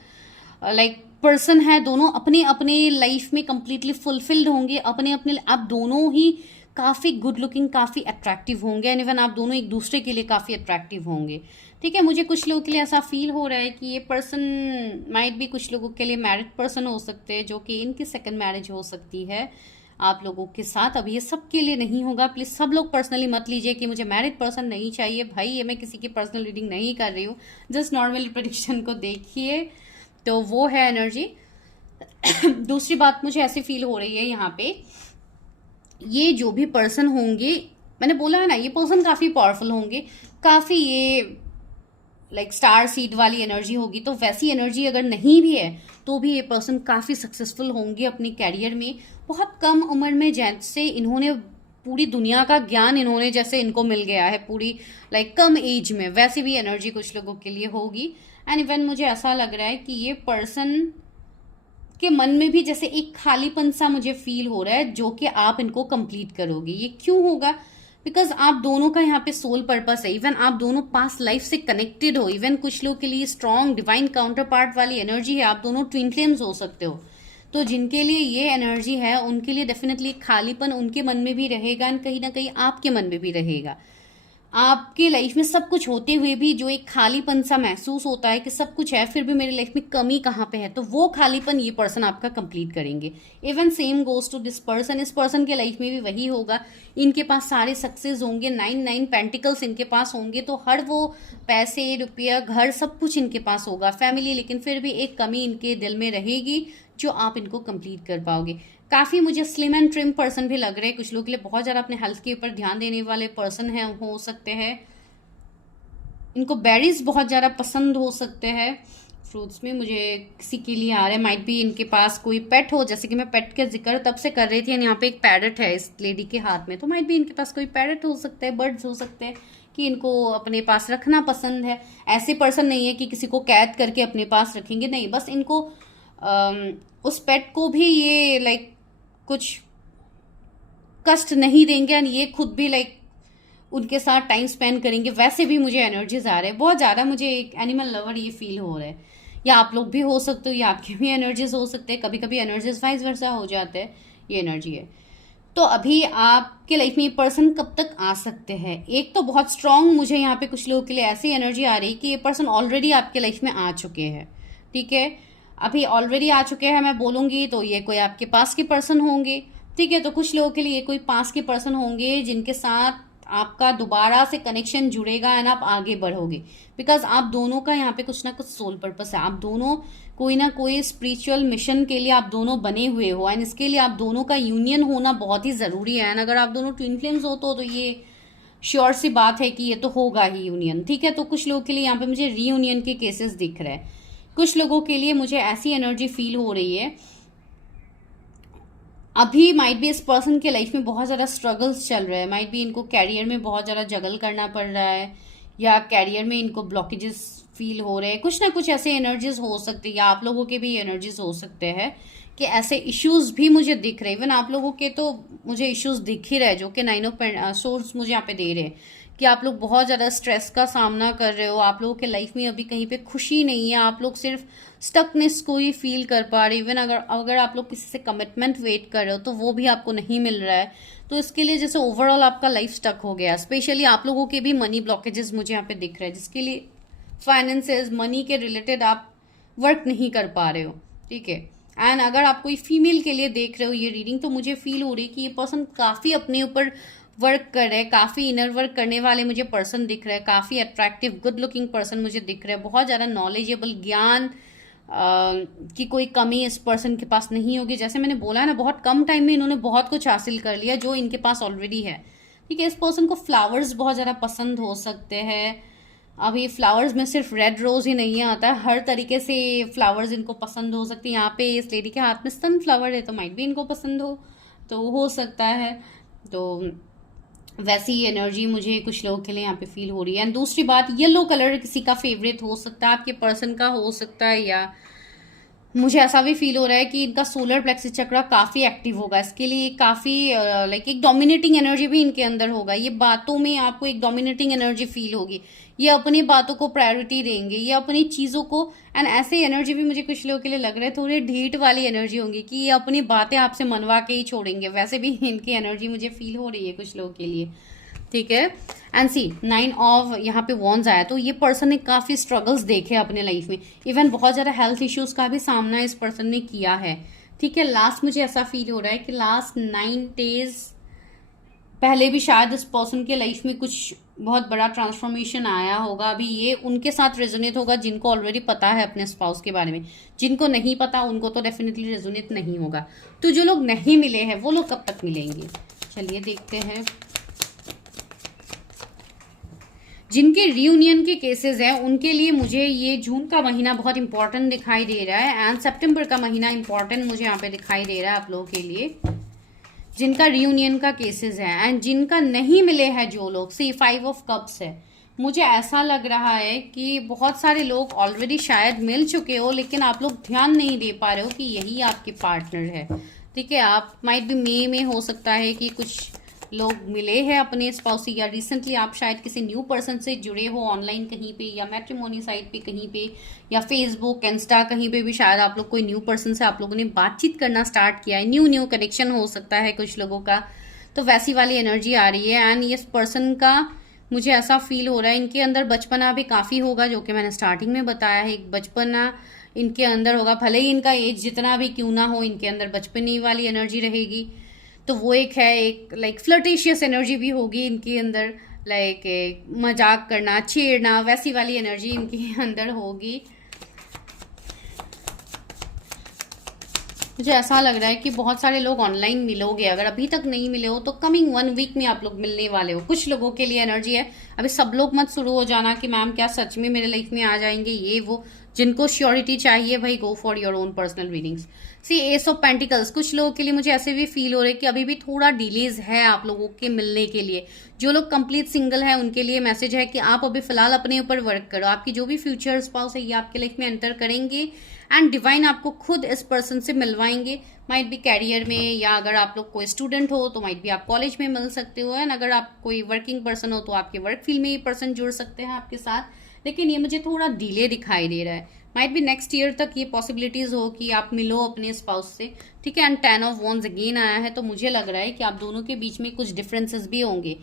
लाइक पर्सन है। दोनों अपने अपने लाइफ में कंप्लीटली फुलफिल्ड होंगे, अपने अपने। आप दोनों ही काफ़ी गुड लुकिंग, काफ़ी अट्रैक्टिव होंगे, एंड इवन आप दोनों एक दूसरे के लिए काफ़ी अट्रैक्टिव होंगे। ठीक है, मुझे कुछ लोगों के लिए ऐसा फील हो रहा है कि ये पर्सन माइट भी कुछ लोगों के लिए मैरिड पर्सन हो सकते हैं, जो कि इनकी सेकंड मैरिज हो सकती है आप लोगों के साथ। अब ये सब के लिए नहीं होगा, प्लीज़ सब लोग पर्सनली मत लीजिए कि मुझे मैरिड पर्सन नहीं चाहिए। भाई ये मैं किसी की पर्सनल रीडिंग नहीं कर रही हूँ, जस्ट नॉर्मल प्रेडिक्शन को देखिए, तो वो है एनर्जी। दूसरी बात मुझे ऐसी फील हो रही है यहाँ पे, ये जो भी पर्सन होंगे, मैंने बोला है ना ये पर्सन काफ़ी पावरफुल होंगे, काफ़ी ये लाइक स्टार सीड वाली एनर्जी होगी। तो वैसी एनर्जी अगर नहीं भी है तो भी ये पर्सन काफ़ी सक्सेसफुल होंगे अपने कैरियर में। बहुत कम उम्र में जैसे इन्होंने पूरी दुनिया का ज्ञान इन्होंने जैसे इनको मिल गया है पूरी लाइक कम एज में, वैसी भी एनर्जी कुछ लोगों के लिए होगी। एंड इवन मुझे ऐसा लग रहा है कि ये पर्सन के मन में भी जैसे एक खालीपन सा मुझे फील हो रहा है, जो कि आप इनको कंप्लीट करोगे। ये क्यों होगा, बिकॉज आप दोनों का यहाँ पे सोल पर्पस है। इवन आप दोनों पास्ट लाइफ से कनेक्टेड हो। इवन कुछ लोग के लिए स्ट्रॉन्ग डिवाइन काउंटर पार्ट वाली एनर्जी है, आप दोनों ट्विन फ्लेम्स हो सकते हो। तो जिनके लिए ये एनर्जी है उनके लिए डेफिनेटली खालीपन उनके मन में भी रहेगा, एंड कहीं ना कहीं आपके मन में भी रहेगा। आपके लाइफ में सब कुछ होते हुए भी जो एक खालीपन सा महसूस होता है कि सब कुछ है फिर भी मेरी लाइफ में कमी कहाँ पे है, तो वो खालीपन ये पर्सन आपका कंप्लीट करेंगे। Even same goes to this person, इस पर्सन के लाइफ में भी वही होगा। इनके पास सारे सक्सेस होंगे, 9 पेंटिकल्स इनके पास होंगे, तो हर वो पैसे, रुपया, घर, सब कुछ इनके पास होगा, फैमिली, लेकिन फिर भी एक कमी इनके दिल में रहेगी जो आप इनको कंप्लीट कर पाओगे। काफ़ी मुझे स्लिम एंड ट्रिम पर्सन भी लग रहे हैं, कुछ लोगों के लिए बहुत ज़्यादा अपने हेल्थ के ऊपर ध्यान देने वाले पर्सन हैं, हो सकते हैं। इनको बेरीज बहुत ज़्यादा पसंद हो सकते हैं फ्रूट्स में। मुझे किसी के लिए आ रहा है माइट भी इनके पास कोई पेट हो, जैसे कि मैं पेट का जिक्र तब से कर रही थी, यहाँ पे एक पैरट है इस लेडी के हाथ में, तो माइट भी इनके पास कोई पैरट हो सकता है, बर्ड्स हो सकते हैं कि इनको अपने पास रखना पसंद है। ऐसे पर्सन नहीं है कि किसी को कैद करके अपने पास रखेंगे, नहीं, बस इनको उस पेट को भी ये लाइक कुछ कष्ट नहीं देंगे, एंड ये खुद भी लाइक उनके साथ टाइम स्पेंड करेंगे। वैसे भी मुझे एनर्जीज आ रहे हैं बहुत ज़्यादा, मुझे एक एनिमल लवर ये फील हो रहा है या आप लोग भी हो सकते हो, या आपके भी एनर्जीज हो सकते हैं, कभी कभी एनर्जीज वाइस वर्सा हो जाते हैं, ये एनर्जी है। तो अभी आपके लाइफ में ये पर्सन कब तक आ सकते हैं? एक तो बहुत स्ट्रांग मुझे यहाँ पे कुछ लोगों के लिए ऐसी एनर्जी आ रही है कि ये पर्सन ऑलरेडी आपके लाइफ में आ चुके हैं, ठीक है। अभी ऑलरेडी आ चुके हैं मैं बोलूंगी तो ये कोई आपके पास के पर्सन होंगे, ठीक है। तो कुछ लोगों के लिए ये कोई पास के पर्सन होंगे जिनके साथ आपका दोबारा से कनेक्शन जुड़ेगा एंड आप आगे बढ़ोगे, बिकॉज आप दोनों का यहाँ पे कुछ ना कुछ सोल पर्पस है। आप दोनों कोई ना कोई स्पिरिचुअल मिशन के लिए आप दोनों बने हुए हो, एंड इसके लिए आप दोनों का यूनियन होना बहुत ही ज़रूरी है। एंड अगर आप दोनों ट्विन फ्लेम्स हो तो ये श्योर सी बात है कि ये तो होगा ही यूनियन, ठीक है। तो कुछ लोगों के लिए यहाँ पे मुझे रीयूनियन के केसेस दिख रहे हैं। कुछ लोगों के लिए मुझे ऐसी एनर्जी फील हो रही है, अभी माइट भी इस पर्सन के लाइफ में बहुत ज़्यादा स्ट्रगल्स चल रहे हैं, माइट भी इनको कैरियर में बहुत ज़्यादा जगल करना पड़ रहा है, या कैरियर में इनको ब्लॉकेजेस फील हो रहे हैं। कुछ ना कुछ ऐसे एनर्जीज हो सकते हैं, या आप लोगों के भी एनर्जीज हो सकते हैं कि ऐसे इश्यूज भी मुझे दिख रहे हैं। इवन आप लोगों के तो मुझे इश्यूज दिख ही रहे जो कि 9 ऑफ सोर्स मुझे यहाँ पे दे रहे हैं कि आप लोग बहुत ज़्यादा स्ट्रेस का सामना कर रहे हो। आप लोगों के लाइफ में अभी कहीं पे खुशी नहीं है, आप लोग सिर्फ स्टकनेस को ही फील कर पा रहे। इवन अगर आप लोग किसी से कमिटमेंट वेट कर रहे हो तो वो भी आपको नहीं मिल रहा है। तो इसके लिए जैसे ओवरऑल आपका लाइफ स्टक हो गया। स्पेशली आप लोगों के भी मनी ब्लॉकेजेस मुझे यहाँ पे दिख रहे हैं, जिसके लिए फाइनेंसेस मनी के रिलेटेड आप वर्क नहीं कर पा रहे हो, ठीक है। एंड अगर आप कोई फीमेल के लिए देख रहे हो ये रीडिंग, तो मुझे फील हो रही है कि ये पर्सन काफ़ी अपने ऊपर वर्क कर रहे हैं, काफ़ी इनर वर्क करने वाले मुझे पर्सन दिख रहे हैं, काफ़ी अट्रैक्टिव गुड लुकिंग पर्सन मुझे दिख रहे हैं, बहुत ज़्यादा नॉलेजेबल, ज्ञान की कोई कमी इस पर्सन के पास नहीं होगी। जैसे मैंने बोला है ना, बहुत कम टाइम में इन्होंने बहुत कुछ हासिल कर लिया जो इनके पास ऑलरेडी है, ठीक है। इस पर्सन को फ्लावर्स बहुत ज़्यादा पसंद हो सकते हैं। अभी फ्लावर्स में सिर्फ रेड रोज ही नहीं आता है, हर तरीके से फ्लावर्स इनको पसंद हो सकती है। यहाँ पे इस लेडी के हाथ में सन फ्लावर है तो माइट भी इनको पसंद हो सकता है। तो वैसी एनर्जी मुझे कुछ लोगों के लिए यहाँ पे फील हो रही है। एंड दूसरी बात, येलो कलर किसी का फेवरेट हो सकता है, आपके पर्सन का हो सकता है, या मुझे ऐसा भी फील हो रहा है कि इनका सोलर प्लेक्सिस चक्र काफ़ी एक्टिव होगा। इसके लिए काफ़ी लाइक एक डोमिनेटिंग एनर्जी भी इनके अंदर होगा। ये बातों में आपको एक डोमिनेटिंग एनर्जी फील होगी, ये अपनी बातों को प्रायोरिटी देंगे, ये अपनी चीज़ों को। एंड ऐसे एनर्जी भी मुझे कुछ लोगों के लिए लग रहा है थोड़े ढीठ वाली एनर्जी होंगी कि ये अपनी बातें आपसे मनवा के ही छोड़ेंगे। वैसे भी इनकी एनर्जी मुझे फील हो रही है कुछ लोगों के लिए, ठीक है। एंड सी 9 ऑफ यहाँ पे वॉन्स आया, तो ये पर्सन ने काफ़ी स्ट्रगल्स देखे अपने लाइफ में। इवन बहुत ज़्यादा हेल्थ इश्यूज का भी सामना इस पर्सन ने किया है, ठीक है। लास्ट मुझे ऐसा फील हो रहा है कि लास्ट 9 डेज पहले भी शायद इस पर्सन के लाइफ में कुछ बहुत बड़ा ट्रांसफॉर्मेशन आया होगा। अभी ये उनके साथ रेजोनेट होगा जिनको ऑलरेडी पता है अपने स्पाउस के बारे में, जिनको नहीं पता उनको तो डेफिनेटली रेजोनेट नहीं होगा। तो जो लोग नहीं मिले हैं वो लोग कब तक मिलेंगे, चलिए देखते हैं। जिनके रियूनियन के केसेस हैं उनके लिए मुझे ये जून का महीना बहुत इंपॉर्टेंट दिखाई दे रहा है, एंड सितंबर का महीना इंपॉर्टेंट मुझे यहाँ पे दिखाई दे रहा है आप लोगों के लिए, जिनका रियूनियन का केसेस है। एंड जिनका नहीं मिले हैं जो लोग, सी 5 ऑफ कप्स है, मुझे ऐसा लग रहा है कि बहुत सारे लोग ऑलरेडी शायद मिल चुके हो, लेकिन आप लोग ध्यान नहीं दे पा रहे हो कि यही आपके पार्टनर है, ठीक है। आप माइट भी मई में हो सकता है कि कुछ लोग मिले हैं अपने स्पाउस से, या रिसेंटली आप शायद किसी न्यू पर्सन से जुड़े हो ऑनलाइन कहीं पे, या मैट्रिमोनी साइट पे कहीं पे, या फेसबुक इंस्टा कहीं पे भी शायद आप लोग कोई न्यू पर्सन से आप लोगों ने बातचीत करना स्टार्ट किया है। न्यू कनेक्शन हो सकता है कुछ लोगों का, तो वैसी वाली एनर्जी आ रही है। एंड इस पर्सन का मुझे ऐसा फील हो रहा है इनके अंदर बचपना भी काफ़ी होगा, जो कि मैंने स्टार्टिंग में बताया है। एक बचपना इनके अंदर होगा, भले ही इनका एज जितना भी क्यों ना हो, इनके अंदर बचपनी वाली एनर्जी रहेगी। तो वो एक है, एक लाइक फ्लर्टिशियस एनर्जी भी होगी इनके अंदर, लाइक मजाक करना, छेड़ना, वैसी वाली एनर्जी इनके अंदर होगी। मुझे ऐसा लग रहा है कि बहुत सारे लोग ऑनलाइन मिलोगे, अगर अभी तक नहीं मिले हो तो कमिंग 1 वीक में आप लोग मिलने वाले हो। कुछ लोगों के लिए एनर्जी है, अभी सब लोग मत शुरू हो जाना कि मैम क्या सच में मेरे लाइफ में आ जाएंगे ये वो। जिनको श्योरिटी चाहिए भाई go for your own personal readings. सी एस ऑफ पेंटिकल्स, कुछ लोगों के लिए मुझे ऐसे भी फील हो रहा है कि अभी भी थोड़ा डिलेज है आप लोगों के मिलने के लिए। जो लोग कंप्लीट सिंगल है उनके लिए मैसेज है कि आप अभी फिलहाल अपने ऊपर वर्क करो, आपकी जो भी फ्यूचर स्पाउस है ये आपके लाइफ में एंटर करेंगे एंड डिवाइन आपको खुद इस पर्सन से मिलवाएंगे। माइट भी कैरियर में, या अगर आप लोग कोई स्टूडेंट हो तो माइट भी आप कॉलेज में मिल सकते हो, एंड अगर आप कोई वर्किंग पर्सन हो तो आपके वर्क फील्ड में ये पर्सन जुड़ सकते हैं आपके साथ। लेकिन ये मुझे थोड़ा डिले दिखाई दे रहा है, माइट बी नेक्स्ट ईयर तक ये पॉसिबिलिटीज हो कि आप मिलो अपने स्पाउस से, ठीक है। एंड 10 ऑफ वॉन्ड्स अगेन आया है, तो मुझे लग रहा है कि आप दोनों के बीच में कुछ डिफरेंसेस भी होंगे,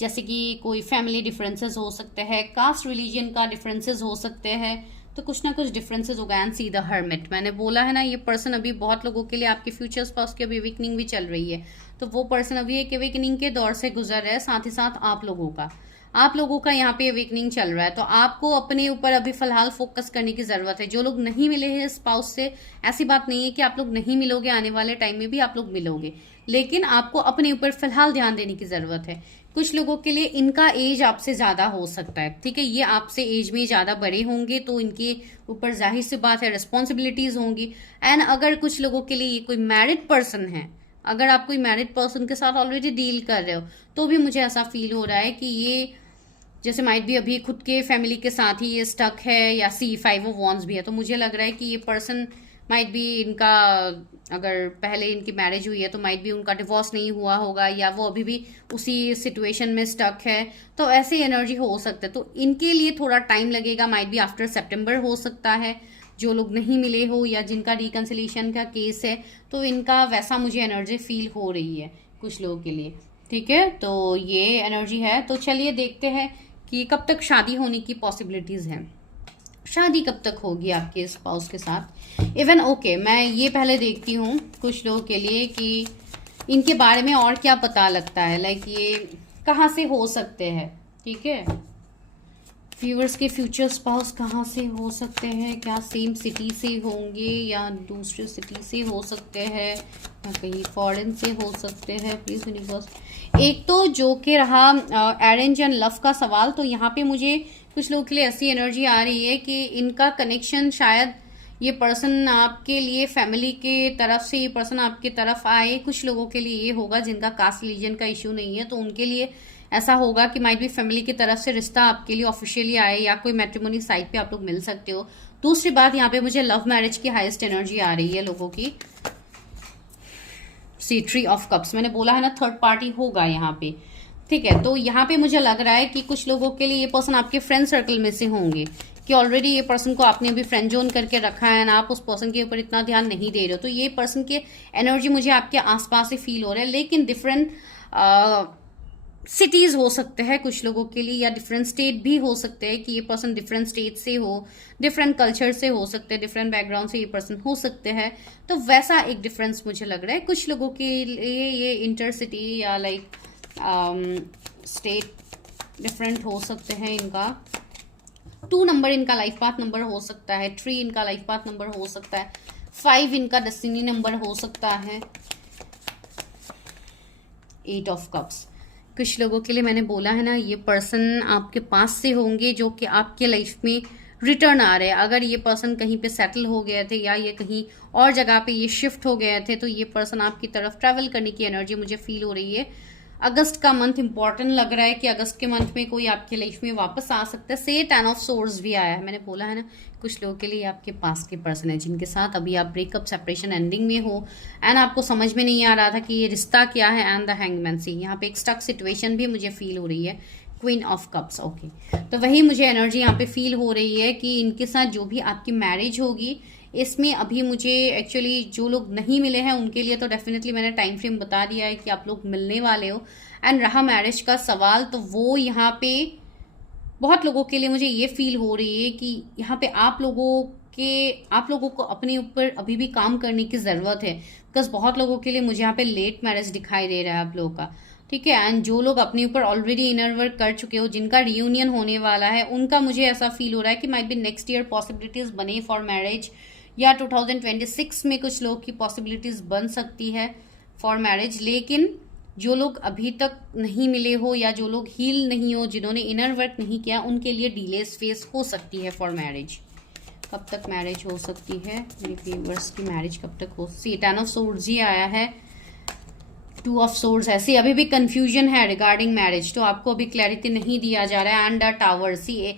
जैसे कि कोई फैमिली डिफरेंसेस हो सकते हैं, कास्ट रिलीजन का डिफरेंसेस हो सकते हैं, तो कुछ ना कुछ डिफरेंसेस होगा। एंड सी द हर्मिट, मैंने बोला है ना, ये पर्सन अभी बहुत लोगों के लिए आपके फ्यूचर स्पाउस की अभी अवेकनिंग भी चल रही है, तो वो पर्सन अभी एक अवेकनिंग के दौर से गुजर रहा है, साथ ही साथ आप लोगों का यहाँ पे अवेकनिंग चल रहा है। तो आपको अपने ऊपर अभी फिलहाल फोकस करने की जरूरत है। जो लोग नहीं मिले हैं स्पाउस से, ऐसी बात नहीं है कि आप लोग नहीं मिलोगे, आने वाले टाइम में भी आप लोग मिलोगे, लेकिन आपको अपने ऊपर फिलहाल ध्यान देने की जरूरत है। कुछ लोगों के लिए इनका एज आपसे ज्यादा हो सकता है, ठीक है, ये आपसे एज में ज्यादा बड़े होंगे, तो इनके ऊपर जाहिर सी बात है रिस्पॉन्सिबिलिटीज होंगी। एंड अगर कुछ लोगों के लिए ये कोई मैरिड पर्सन है, अगर आप कोई मैरिड पर्सन के साथ ऑलरेडी डील कर रहे हो, तो भी मुझे ऐसा फील हो रहा है कि ये जैसे माइट भी अभी खुद के फैमिली के साथ ही ये स्टक है, या सी 5 ऑफ वॉन्ड्स भी है, तो मुझे लग रहा है कि ये पर्सन माइट भी इनका, अगर पहले इनकी मैरिज हुई है तो माइट भी उनका डिवोर्स नहीं हुआ होगा, या वो अभी भी उसी सिचुएशन में स्टक है, तो ऐसी एनर्जी हो सकता है। तो इनके लिए थोड़ा टाइम लगेगा, माइट भी आफ्टर सितंबर हो सकता है। जो लोग नहीं मिले हो या जिनका रिकंसिलिएशन का केस है, तो इनका वैसा मुझे एनर्जी फील हो रही है कुछ लोगों के लिए, ठीक है। तो ये एनर्जी है। तो चलिए देखते हैं कि कब तक शादी होने की पॉसिबिलिटीज हैं, शादी कब तक होगी आपके स्पाउस के साथ। इवन ओके, मैं ये पहले देखती हूँ कुछ लोगों के लिए कि इनके बारे में और क्या पता लगता है, लाइक ये कहाँ से हो सकते हैं, ठीक है। व्यूअर्स के फ्यूचर स्पाउस कहाँ से हो सकते हैं, क्या सेम सिटी से होंगे या दूसरे सिटी से हो सकते हैं, या कहीं फॉरेन से हो सकते हैं, प्लीज यूनिवर्स। एक तो जो कि रहा अरेंज एंड लव का सवाल, तो यहाँ पे मुझे कुछ लोगों के लिए ऐसी एनर्जी आ रही है कि इनका कनेक्शन शायद ये पर्सन आपके लिए फैमिली के तरफ से ये पर्सन आपके तरफ आए। कुछ लोगों के लिए ये होगा जिनका कास्ट रिलीजन का इश्यू नहीं है, तो उनके लिए ऐसा होगा कि माइट भी फैमिली की तरफ से रिश्ता आपके लिए ऑफिशियली आए, या कोई मैट्रिमोनी साइट पे आप लोग मिल सकते हो। दूसरी बात, यहाँ पे मुझे लव मैरिज की हाईएस्ट एनर्जी आ रही है लोगों की। सी ट्री ऑफ कप्स, मैंने बोला है ना थर्ड पार्टी होगा यहाँ पे, ठीक है। तो यहाँ पे मुझे लग रहा है कि कुछ लोगों के लिए ये पर्सन आपके फ्रेंड सर्कल में से होंगे, कि ऑलरेडी ये पर्सन को आपने अभी फ्रेंड जोन करके रखा है ना, आप उस पर्सन के ऊपर इतना ध्यान नहीं दे रहे हो, तो ये पर्सन के एनर्जी मुझे आपके आसपास से फील हो रहा है। लेकिन डिफरेंट सिटीज हो सकते हैं कुछ लोगों के लिए, या डिफरेंट स्टेट भी हो सकते हैं कि ये पर्सन डिफरेंट स्टेट से हो, डिफरेंट कल्चर से हो सकते हैं, डिफरेंट बैकग्राउंड से ये पर्सन हो सकते हैं। तो वैसा एक डिफरेंस मुझे लग रहा है कुछ लोगों के लिए। ये इंटरसिटी या लाइक स्टेट डिफरेंट हो सकते हैं। इनका 2 नंबर इनका लाइफ पाथ नंबर हो सकता है, 3 इनका लाइफ पाथ नंबर हो सकता है, 5 इनका डेस्टिनी नंबर हो सकता है, 8 ऑफ कप्स। कुछ लोगों के लिए मैंने बोला है ना, ये पर्सन आपके पास से होंगे जो कि आपके लाइफ में रिटर्न आ रहे हैं। अगर ये पर्सन कहीं पे सेटल हो गए थे या ये कहीं और जगह पे ये शिफ्ट हो गए थे, तो ये पर्सन आपकी तरफ ट्रैवल करने की एनर्जी मुझे फील हो रही है। अगस्त का मंथ इंपॉर्टेंट लग रहा है कि अगस्त के मंथ में कोई आपके लाइफ में वापस आ सकता है। से 10 ऑफ सोर्ड्स भी आया है, मैंने बोला है ना कुछ लोगों के लिए आपके पास के पर्सन है जिनके साथ अभी आप ब्रेकअप सेपरेशन एंडिंग में हो, एंड आपको समझ में नहीं आ रहा था कि ये रिश्ता क्या है। एंड द हैंगमैन सी, यहाँ पे एक स्टक सिचुएशन भी मुझे फील हो रही है। क्वीन ऑफ कप्स, ओके, तो वही मुझे एनर्जी यहाँ पे फील हो रही है कि इनके साथ जो भी आपकी मैरिज होगी, इसमें अभी मुझे एक्चुअली जो लोग नहीं मिले हैं उनके लिए तो डेफिनेटली मैंने टाइम फ्रेम बता दिया है कि आप लोग मिलने वाले हो। एंड रहा मैरिज का सवाल, तो वो यहाँ पे बहुत लोगों के लिए मुझे ये फील हो रही है कि यहाँ पे आप लोगों को अपने ऊपर अभी भी काम करने की ज़रूरत है। बिकॉज बहुत लोगों के लिए मुझे यहाँ पे लेट मैरिज दिखाई दे रहा है आप लोगों का, ठीक है। एंड जो लोग अपने ऊपर ऑलरेडी इनर वर्क कर चुके हो, जिनका रियूनियन होने वाला है, उनका मुझे ऐसा फील हो रहा है कि might be next year possibilities बने फॉर मैरिज, या 2026 में कुछ लोग की पॉसिबिलिटीज बन सकती है फॉर मैरिज। लेकिन जो लोग अभी तक नहीं मिले हो या जो लोग हील नहीं हो, जिन्होंने इनर वर्क नहीं किया, उनके लिए डिलेस फेस हो सकती है फॉर मैरिज। कब तक मैरिज हो सकती है मेरे व्यूअर्स की, मैरिज कब तक हो सकती है। 10 ऑफ सोर्ड्स ही आया है, 2 ऑफ सोर्ड्स, ऐसे अभी भी कंफ्यूजन है रिगार्डिंग मैरिज, तो आपको अभी क्लैरिटी नहीं दिया जा रहा है। And the tower, see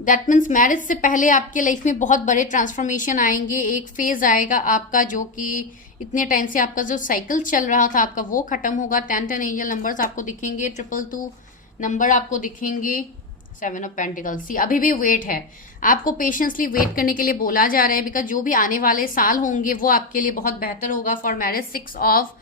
that means marriage से पहले आपके लाइफ में बहुत बड़े ट्रांसफॉर्मेशन आएंगे। एक फेज आएगा आपका जो कि इतने टाइम से आपका जो साइकिल चल रहा था आपका, वो खत्म होगा। 10 एंजल नंबर्स आपको दिखेंगे, 222 नंबर आपको दिखेंगे, 7 ऑफ पेंटिकल्स, सी अभी भी वेट है, आपको पेशेंसली वेट करने के लिए बोला जा रहा है, बिकॉज जो भी आने वाले साल होंगे वो आपके लिए बहुत बेहतर होगा फॉर मैरिज। 6 ऑफ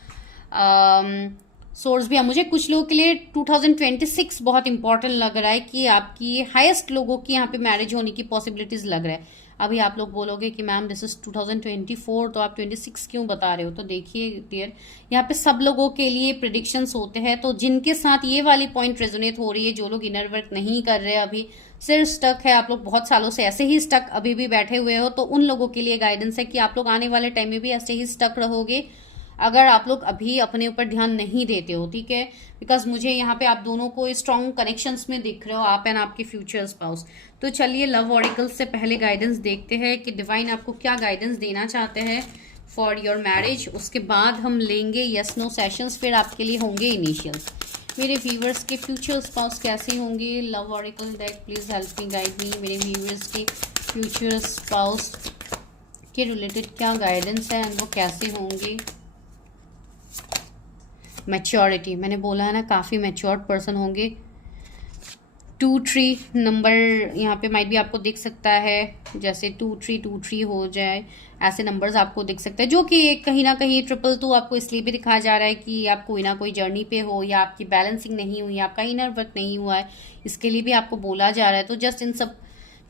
सोर्स भी है मुझे। कुछ लोगों के लिए 2026 बहुत इंपॉर्टेंट लग रहा है कि आपकी हाईएस्ट लोगों की यहाँ पे मैरिज होने की पॉसिबिलिटीज लग रहा है। अभी आप लोग बोलोगे कि मैम दिस इज 2024, तो आप 26 क्यों बता रहे हो? तो देखिए डियर, यहाँ पे सब लोगों के लिए प्रिडिक्शंस होते हैं, तो जिनके साथ ये वाली पॉइंट रेजोनेट हो रही है, जो लोग इनर वर्क नहीं कर रहे अभी, सिर्फ स्टक है, आप लोग बहुत सालों से ऐसे ही स्टक अभी भी बैठे हुए हो, तो उन लोगों के लिए गाइडेंस है कि आप लोग आने वाले टाइम में भी ऐसे ही स्टक रहोगे अगर आप लोग अभी अपने ऊपर ध्यान नहीं देते हो, ठीक है? बिकॉज मुझे यहाँ पे आप दोनों को स्ट्रॉन्ग कनेक्शंस में दिख रहे हो, आप एंड आपके फ्यूचर स्पाउस। तो चलिए लव ऑरिकल्स से पहले गाइडेंस देखते हैं कि डिवाइन आपको क्या गाइडेंस देना चाहते हैं फॉर योर मैरिज। उसके बाद हम लेंगे यस नो सेशंस, फिर आपके लिए होंगे इनिशियल्स। मेरे व्यूवर्स के फ्यूचर स्पाउस कैसे होंगे? Love oracle deck please help me, guide me. मेरे व्यूवर्स के फ्यूचर स्पाउस के रिलेटेड क्या गाइडेंस है एंड वो कैसे होंगे? मैच्योरिटी, मैंने बोला है ना, काफ़ी मैच्योर्ड पर्सन होंगे। 2 3 नंबर यहाँ पे माइट भी आपको दिख सकता है, जैसे 2 3 2 3 हो जाए, ऐसे नंबर्स आपको दिख सकते हैं, जो कि कहीं ना कहीं 222 आपको इसलिए भी दिखाया जा रहा है कि आप कोई ना कोई जर्नी पे हो, या आपकी बैलेंसिंग नहीं हुई, आपका इनर वर्क नहीं हुआ है, इसके लिए भी आपको बोला जा रहा है। तो जस्ट इन सब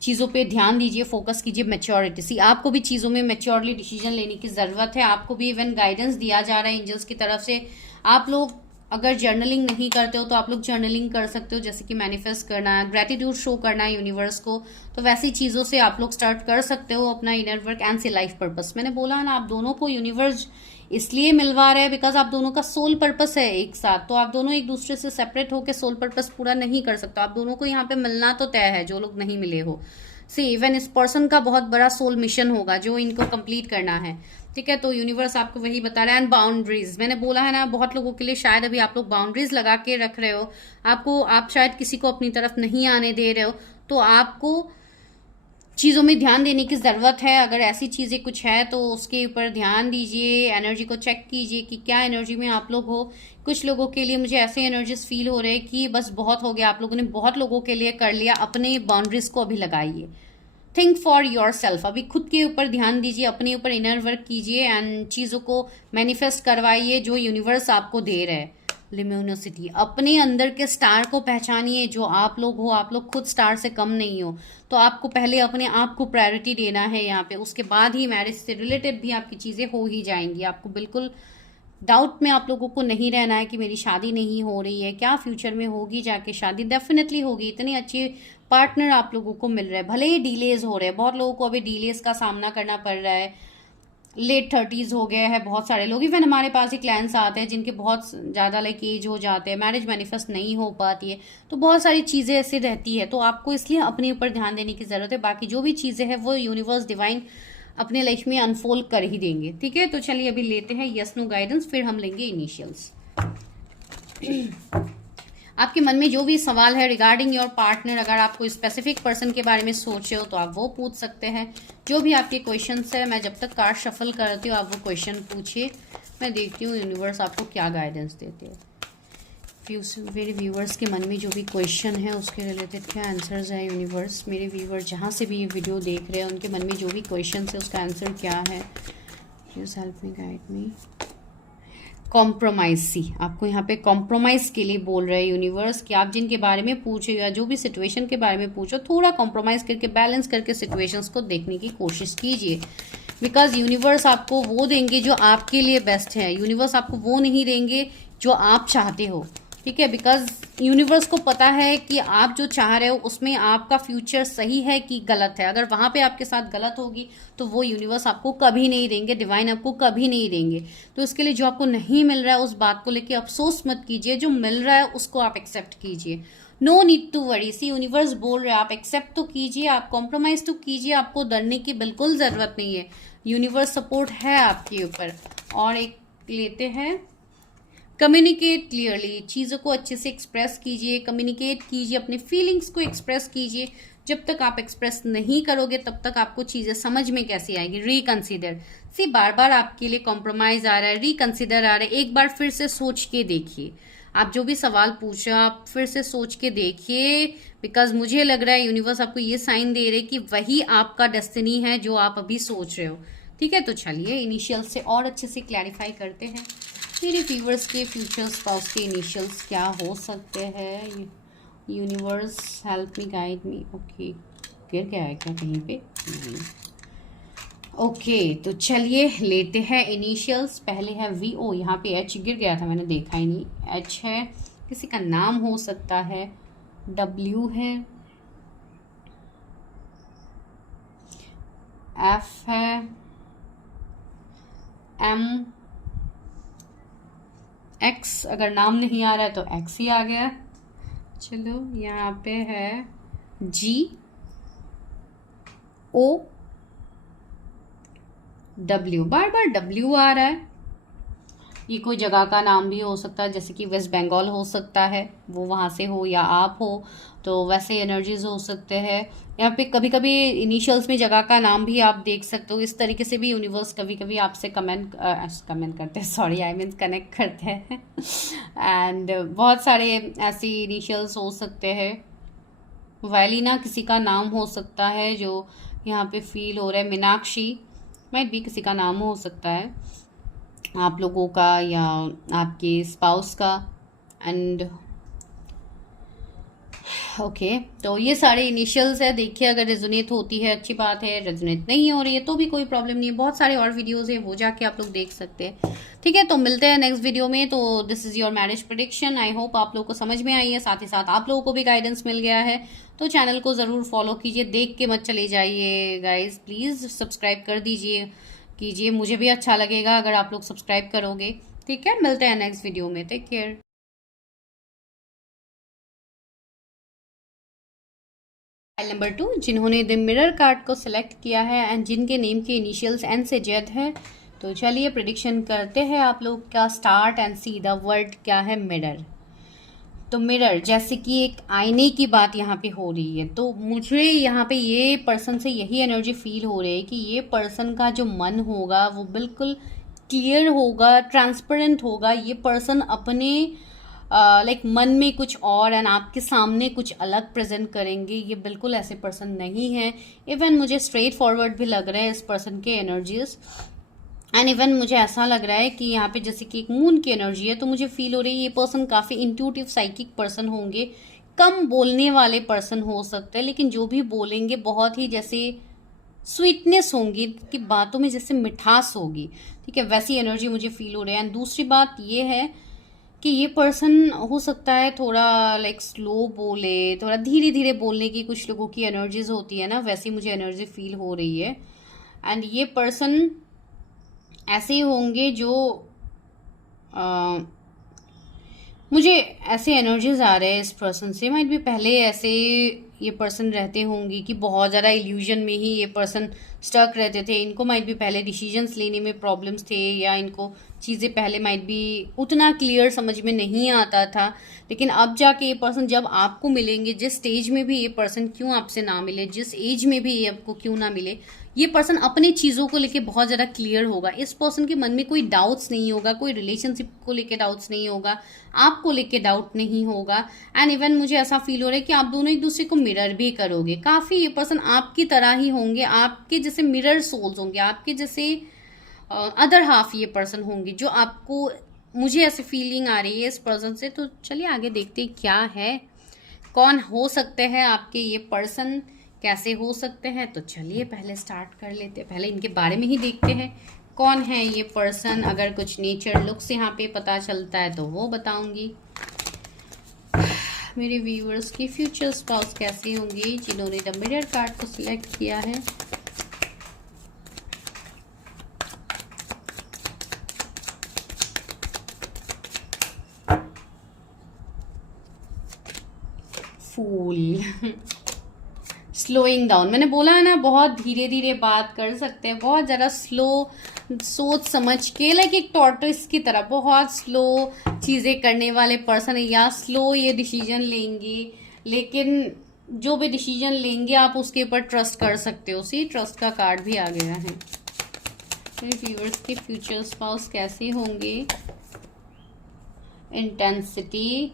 चीज़ों पे ध्यान दीजिए, फोकस कीजिए। मैच्योरिटी, सी आपको भी चीज़ों में मैच्योरली डिसीजन लेने की ज़रूरत है। आपको भी इवन गाइडेंस दिया जा रहा है एंजल्स की तरफ से। आप लोग अगर जर्नलिंग नहीं करते हो तो आप लोग जर्नलिंग कर सकते हो, जैसे कि मैनिफेस्ट करना है, ग्रेटिट्यूड शो करना है यूनिवर्स को, तो वैसी चीज़ों से आप लोग स्टार्ट कर सकते हो अपना इनर वर्क एंड से लाइफ पर्पस। मैंने बोला ना, आप दोनों को यूनिवर्स इसलिए मिलवा रहे हैं बिकॉज आप दोनों का सोल पर्पस है एक साथ, तो आप दोनों एक दूसरे से सेपरेट होकर सोल पर्पस पूरा नहीं कर सकते। आप दोनों को यहाँ पे मिलना तो तय है, जो लोग नहीं मिले हो। सी इवन इस पर्सन का बहुत बड़ा सोल मिशन होगा जो इनको कंप्लीट करना है, ठीक है? तो यूनिवर्स आपको वही बता रहा है। एंड बाउंड्रीज, मैंने बोला है ना, बहुत लोगों के लिए शायद अभी आप लोग बाउंड्रीज लगा के रख रहे हो, आप शायद किसी को अपनी तरफ नहीं आने दे रहे हो, तो आपको चीज़ों में ध्यान देने की ज़रूरत है। अगर ऐसी चीज़ें कुछ है तो उसके ऊपर ध्यान दीजिए, एनर्जी को चेक कीजिए कि क्या एनर्जी में आप लोग हो। कुछ लोगों के लिए मुझे ऐसे एनर्जीज फील हो रहे हैं कि बस बहुत हो गया, आप लोगों ने बहुत लोगों के लिए कर लिया, अपने बाउंड्रीज को अभी लगाइए। थिंक फॉर योर सेल्फ, अभी खुद के ऊपर ध्यान दीजिए, अपने ऊपर इनर वर्क कीजिए एंड चीज़ों को मैनिफेस्ट करवाइए जो यूनिवर्स आपको दे रहा है। लिम्यूनोसिटी, अपने अंदर के स्टार को पहचानिए, जो आप लोग हो, आप लोग खुद स्टार से कम नहीं हो, तो आपको पहले अपने आप को प्रायोरिटी देना है यहाँ पे, उसके बाद ही मैरिज से रिलेटेड भी आपकी चीज़ें हो ही जाएंगी। आपको बिल्कुल डाउट में आप लोगों को नहीं रहना है कि मेरी शादी नहीं हो रही है, क्या फ्यूचर में होगी जाके शादी? डेफिनेटली होगी, इतने अच्छे पार्टनर आप लोगों को मिल रहे हैं, भले ही डिलेज हो रहे हैं, बहुत लोगों को अभी डिलेज का सामना करना पड़ रहा है, लेट 30s हो गए हैं बहुत सारे लोग। इवन हमारे पास ही क्लाइंट्स आते हैं जिनके बहुत ज़्यादा लाइक एज हो जाते हैं, मैरिज मैनिफेस्ट नहीं हो पाती है, तो बहुत सारी चीज़ें ऐसे रहती है, तो आपको इसलिए अपने ऊपर ध्यान देने की ज़रूरत है। बाकी जो भी चीज़ें हैं वो यूनिवर्स डिवाइन अपने लाइफ में अनफोल्ड कर ही देंगे, ठीक है? तो चलिए अभी लेते हैं यस नो गाइडेंस, फिर हम लेंगे इनिशियल्स। आपके मन में जो भी सवाल है रिगार्डिंग योर पार्टनर, अगर आप कोई स्पेसिफिक पर्सन के बारे में सोच रहे हो तो आप वो पूछ सकते हैं। जो भी आपके क्वेश्चंस है, मैं जब तक कार्ड शफल करती हूँ आप वो क्वेश्चन पूछिए, मैं देखती हूँ यूनिवर्स आपको क्या गाइडेंस देते हैं। मेरे व्यूवर्स के मन में जो भी क्वेश्चन है उसके रिलेटेड क्या आंसर्स है यूनिवर्स? मेरे व्यूवर जहाँ से भी ये वीडियो देख रहे हैं उनके मन में जो भी क्वेश्चन है उसका आंसर क्या है? Please help me, guide me. Compromise, see आपको यहाँ पे कॉम्प्रोमाइज के लिए बोल रहे हैं यूनिवर्स कि आप जिनके बारे में पूछो या जो भी सिचुएशन के बारे में पूछो, थोड़ा कॉम्प्रोमाइज करके बैलेंस करके सिचुएशंस को देखने की कोशिश कीजिए, बिकॉज यूनिवर्स आपको वो देंगे जो आपके लिए बेस्ट है। यूनिवर्स आपको वो नहीं देंगे जो आप चाहते हो, ठीक है? बिकॉज यूनिवर्स को पता है कि आप जो चाह रहे हो उसमें आपका फ्यूचर सही है कि गलत है। अगर वहां पे आपके साथ गलत होगी तो वो यूनिवर्स आपको कभी नहीं देंगे, डिवाइन आपको कभी नहीं देंगे। तो इसके लिए जो आपको नहीं मिल रहा है उस बात को लेके अफसोस मत कीजिए, जो मिल रहा है उसको आप एक्सेप्ट कीजिए। No need to worry, see universe बोल रहे हैं आप एक्सेप्ट तो कीजिए, आप कॉम्प्रोमाइज तो कीजिए, आपको डरने की बिल्कुल जरूरत नहीं है, यूनिवर्स सपोर्ट है आपके ऊपर। और एक लेते हैं कम्युनिकेट क्लियरली, चीज़ों को अच्छे से एक्सप्रेस कीजिए, कम्युनिकेट कीजिए, अपने फीलिंग्स को एक्सप्रेस कीजिए। जब तक आप एक्सप्रेस नहीं करोगे तब तक आपको चीज़ें समझ में कैसे आएगी? रिकंसीडर, सी बार बार आपके लिए कॉम्प्रोमाइज आ रहा है, रिकंसीडर आ रहा है, एक बार फिर से सोच के देखिए। आप जो भी सवाल पूछ रहे हो आप फिर से सोच के देखिए, बिकॉज मुझे लग रहा है यूनिवर्स आपको ये साइन दे रहे कि वही आपका डेस्टिनी है जो आप अभी सोच रहे हो। ठीक है, तो चलिए इनिशियल से और अच्छे से क्लैरिफाई करते हैं। मेरे व्यूवर्स के फ्यूचर स्पाउस के इनिशियल्स क्या हो सकते हैं। यूनिवर्स हेल्प मी, गाइड मी। ओके, गिर गया है क्या कहीं पे? नहीं। ओके, तो चलिए लेते हैं इनिशियल्स। पहले है वी ओ, यहाँ पे एच गिर गया था, मैंने देखा ही नहीं। एच है, किसी का नाम हो सकता है। डब्ल्यू है, एफ है, एम, एक्स, अगर नाम नहीं आ रहा है तो एक्स ही आ गया। चलो यहाँ पे है जी, ओ, डब्ल्यू, बार बार डब्ल्यू आ रहा है। ये कोई जगह का नाम भी हो सकता है, जैसे कि वेस्ट बंगाल हो सकता है, वो वहाँ से हो या आप हो, तो वैसे एनर्जीज हो सकते हैं। यहाँ पे कभी कभी इनिशियल्स में जगह का नाम भी आप देख सकते हो। इस तरीके से भी यूनिवर्स कभी कभी आपसे कमेंट करते हैं, सॉरी आई मीन कनेक्ट करते हैं। एंड बहुत सारे ऐसे इनिशियल्स हो सकते हैं। वैलिना किसी का नाम हो सकता है जो यहाँ पे फील हो रहा है। मीनाक्षी माइट भी किसी का नाम हो सकता है, आप लोगों का या आपके स्पाउस का। एंड ओके, तो ये सारे इनिशियल्स है। देखिए अगर रेजोनेट होती है अच्छी बात है, रेजोनेट नहीं हो रही है तो भी कोई प्रॉब्लम नहीं है। बहुत सारे और वीडियोस हैं, वो जाके आप लोग देख सकते हैं। ठीक है, तो मिलते हैं नेक्स्ट वीडियो में। तो this is your marriage prediction. I hope आप लोग को समझ में आई है, साथ ही साथ आप लोगों को भी गाइडेंस मिल गया है। तो चैनल को ज़रूर फॉलो कीजिए, देख के मत चले जाइए गाइज, प्लीज़ सब्सक्राइब कर कीजिए, मुझे भी अच्छा लगेगा अगर आप लोग सब्सक्राइब करोगे। ठीक है, मिलते हैं नेक्स्ट वीडियो में। Take care. नंबर 2, जिन्होंने द मिरर कार्ड को सिलेक्ट किया है एंड जिनके नेम के इनिशियल्स एन से जेड है, तो चलिए प्रिडिक्शन करते हैं आप लोग का। Start and see the word क्या है, मिरर। तो मिरर जैसे कि एक आईने की बात यहाँ पे हो रही है, तो मुझे यहाँ पे ये पर्सन से यही एनर्जी फील हो रही है कि ये पर्सन का जो मन होगा वो बिल्कुल क्लियर होगा, ट्रांसपेरेंट होगा। ये पर्सन अपने लाइक मन में कुछ और एंड आपके सामने कुछ अलग प्रेजेंट करेंगे। ये बिल्कुल ऐसे पर्सन नहीं है। इवन मुझे स्ट्रेट फॉरवर्ड भी लग रहा है इस पर्सन के एनर्जीज। एंड इवन मुझे ऐसा लग रहा है कि यहाँ पे जैसे कि एक मून की एनर्जी है, तो मुझे फील हो रही है ये पर्सन काफ़ी इंट्यूटिव साइकिक पर्सन होंगे। कम बोलने वाले पर्सन हो सकते हैं, लेकिन जो भी बोलेंगे बहुत ही जैसे स्वीटनेस होंगी कि बातों में जैसे मिठास होगी। ठीक है, वैसी एनर्जी मुझे फील हो रही है। एंड दूसरी बात ये है कि ये पर्सन हो सकता है थोड़ा लाइक स्लो बोले, थोड़ा धीरे धीरे बोलने की कुछ लोगों की एनर्जीज होती है ना, वैसी मुझे एनर्जी फील हो रही है। एंड ये पर्सन ऐसे होंगे जो मुझे ऐसे एनर्जीज आ रहे हैं इस पर्सन से। माइट भी पहले ऐसे ये पर्सन रहते होंगे कि बहुत ज़्यादा इल्यूजन में ही ये पर्सन स्टक रहते थे। इनको माइट भी पहले डिसीजंस लेने में प्रॉब्लम्स थे, या इनको चीज़ें पहले माइट भी उतना क्लियर समझ में नहीं आता था। लेकिन अब जाके ये पर्सन जब आपको मिलेंगे, जिस स्टेज में भी ये पर्सन क्यों आपसे ना मिले, जिस एज में भी ये आपको क्यों ना मिले, ये पर्सन अपने चीज़ों को लेके बहुत ज़्यादा क्लियर होगा। इस पर्सन के मन में कोई डाउट्स नहीं होगा, कोई रिलेशनशिप को लेके डाउट्स नहीं होगा, आपको लेके डाउट नहीं होगा। एंड इवन मुझे ऐसा फील हो रहा है कि आप दोनों एक दूसरे को मिरर भी करोगे। काफ़ी ये पर्सन आपकी तरह ही होंगे, आपके जैसे मिरर सोल्स होंगे, आपके जैसे अदर हाफ ये पर्सन होंगे जो आपको, मुझे ऐसी फीलिंग आ रही है इस पर्सन से। तो चलिए आगे देखते हैं क्या है, कौन हो सकते हैं आपके ये पर्सन, कैसे हो सकते हैं। तो चलिए पहले स्टार्ट कर लेते हैं, पहले इनके बारे में ही देखते हैं कौन है ये पर्सन। अगर कुछ नेचर लुक्स यहाँ पे पता चलता है तो वो बताऊंगी। मेरे व्यूअर्स की फ्यूचर स्पाउस कैसे होंगे जिन्होंने द मिरर कार्ड को सिलेक्ट किया है। फूल स्लोइंग डाउन, मैंने बोला है ना बहुत धीरे धीरे बात कर सकते हैं, बहुत ज़्यादा स्लो सोच समझ के, लाइक एक टॉर्टोइस की तरह बहुत स्लो चीज़ें करने वाले पर्सन है, या स्लो ये डिसीजन लेंगे। लेकिन जो भी डिसीजन लेंगे आप उसके ऊपर ट्रस्ट कर सकते हो। सी ट्रस्ट का कार्ड भी आ गया है। मेरे व्यूअर्स के फ्यूचर स्पाउस कैसे होंगे इंटेंसिटी,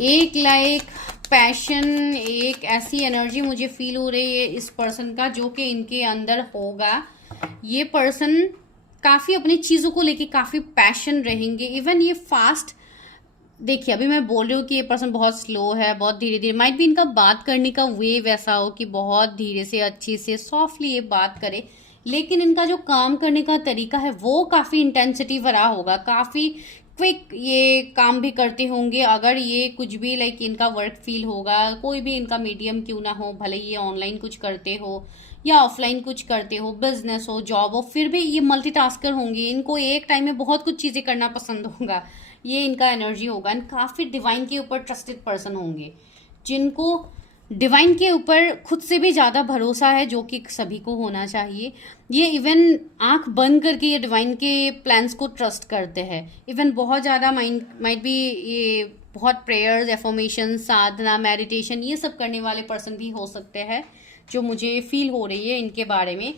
एक लाइक पैशन, एक ऐसी एनर्जी मुझे फील हो रही है इस पर्सन का जो कि इनके अंदर होगा। ये पर्सन काफी अपनी चीजों को लेके काफी पैशन रहेंगे। इवन ये फास्ट, देखिए अभी मैं बोल रही हूँ कि ये पर्सन बहुत स्लो है, बहुत धीरे धीरे, माइट भी इनका बात करने का वे वैसा हो कि बहुत धीरे से अच्छे से सॉफ्टली ये बात करे, लेकिन इनका जो काम करने का तरीका है वो काफी इंटेंसिटी भरा होगा, काफी क्विक ये काम भी करते होंगे। अगर ये कुछ भी लाइक इनका वर्क फील होगा, कोई भी इनका मीडियम क्यों ना हो, भले ये ऑनलाइन कुछ करते हो या ऑफलाइन कुछ करते हो, बिजनेस हो, जॉब हो, फिर भी ये मल्टीटास्कर होंगे। इनको एक टाइम में बहुत कुछ चीजें करना पसंद होगा, ये इनका एनर्जी होगा। एंड काफी डिवाइन के ऊपर ट्रस्टेड पर्सन होंगे, जिनको डिवाइन के ऊपर खुद से भी ज्यादा भरोसा है, जो कि सभी को होना चाहिए। ये इवन आंख बंद करके ये डिवाइन के प्लान्स को ट्रस्ट करते हैं। इवन बहुत ज्यादा माइट भी ये बहुत प्रेयर्स, एफर्मेशन, साधना, मेडिटेशन ये सब करने वाले पर्सन भी हो सकते हैं, जो मुझे फील हो रही है इनके बारे में।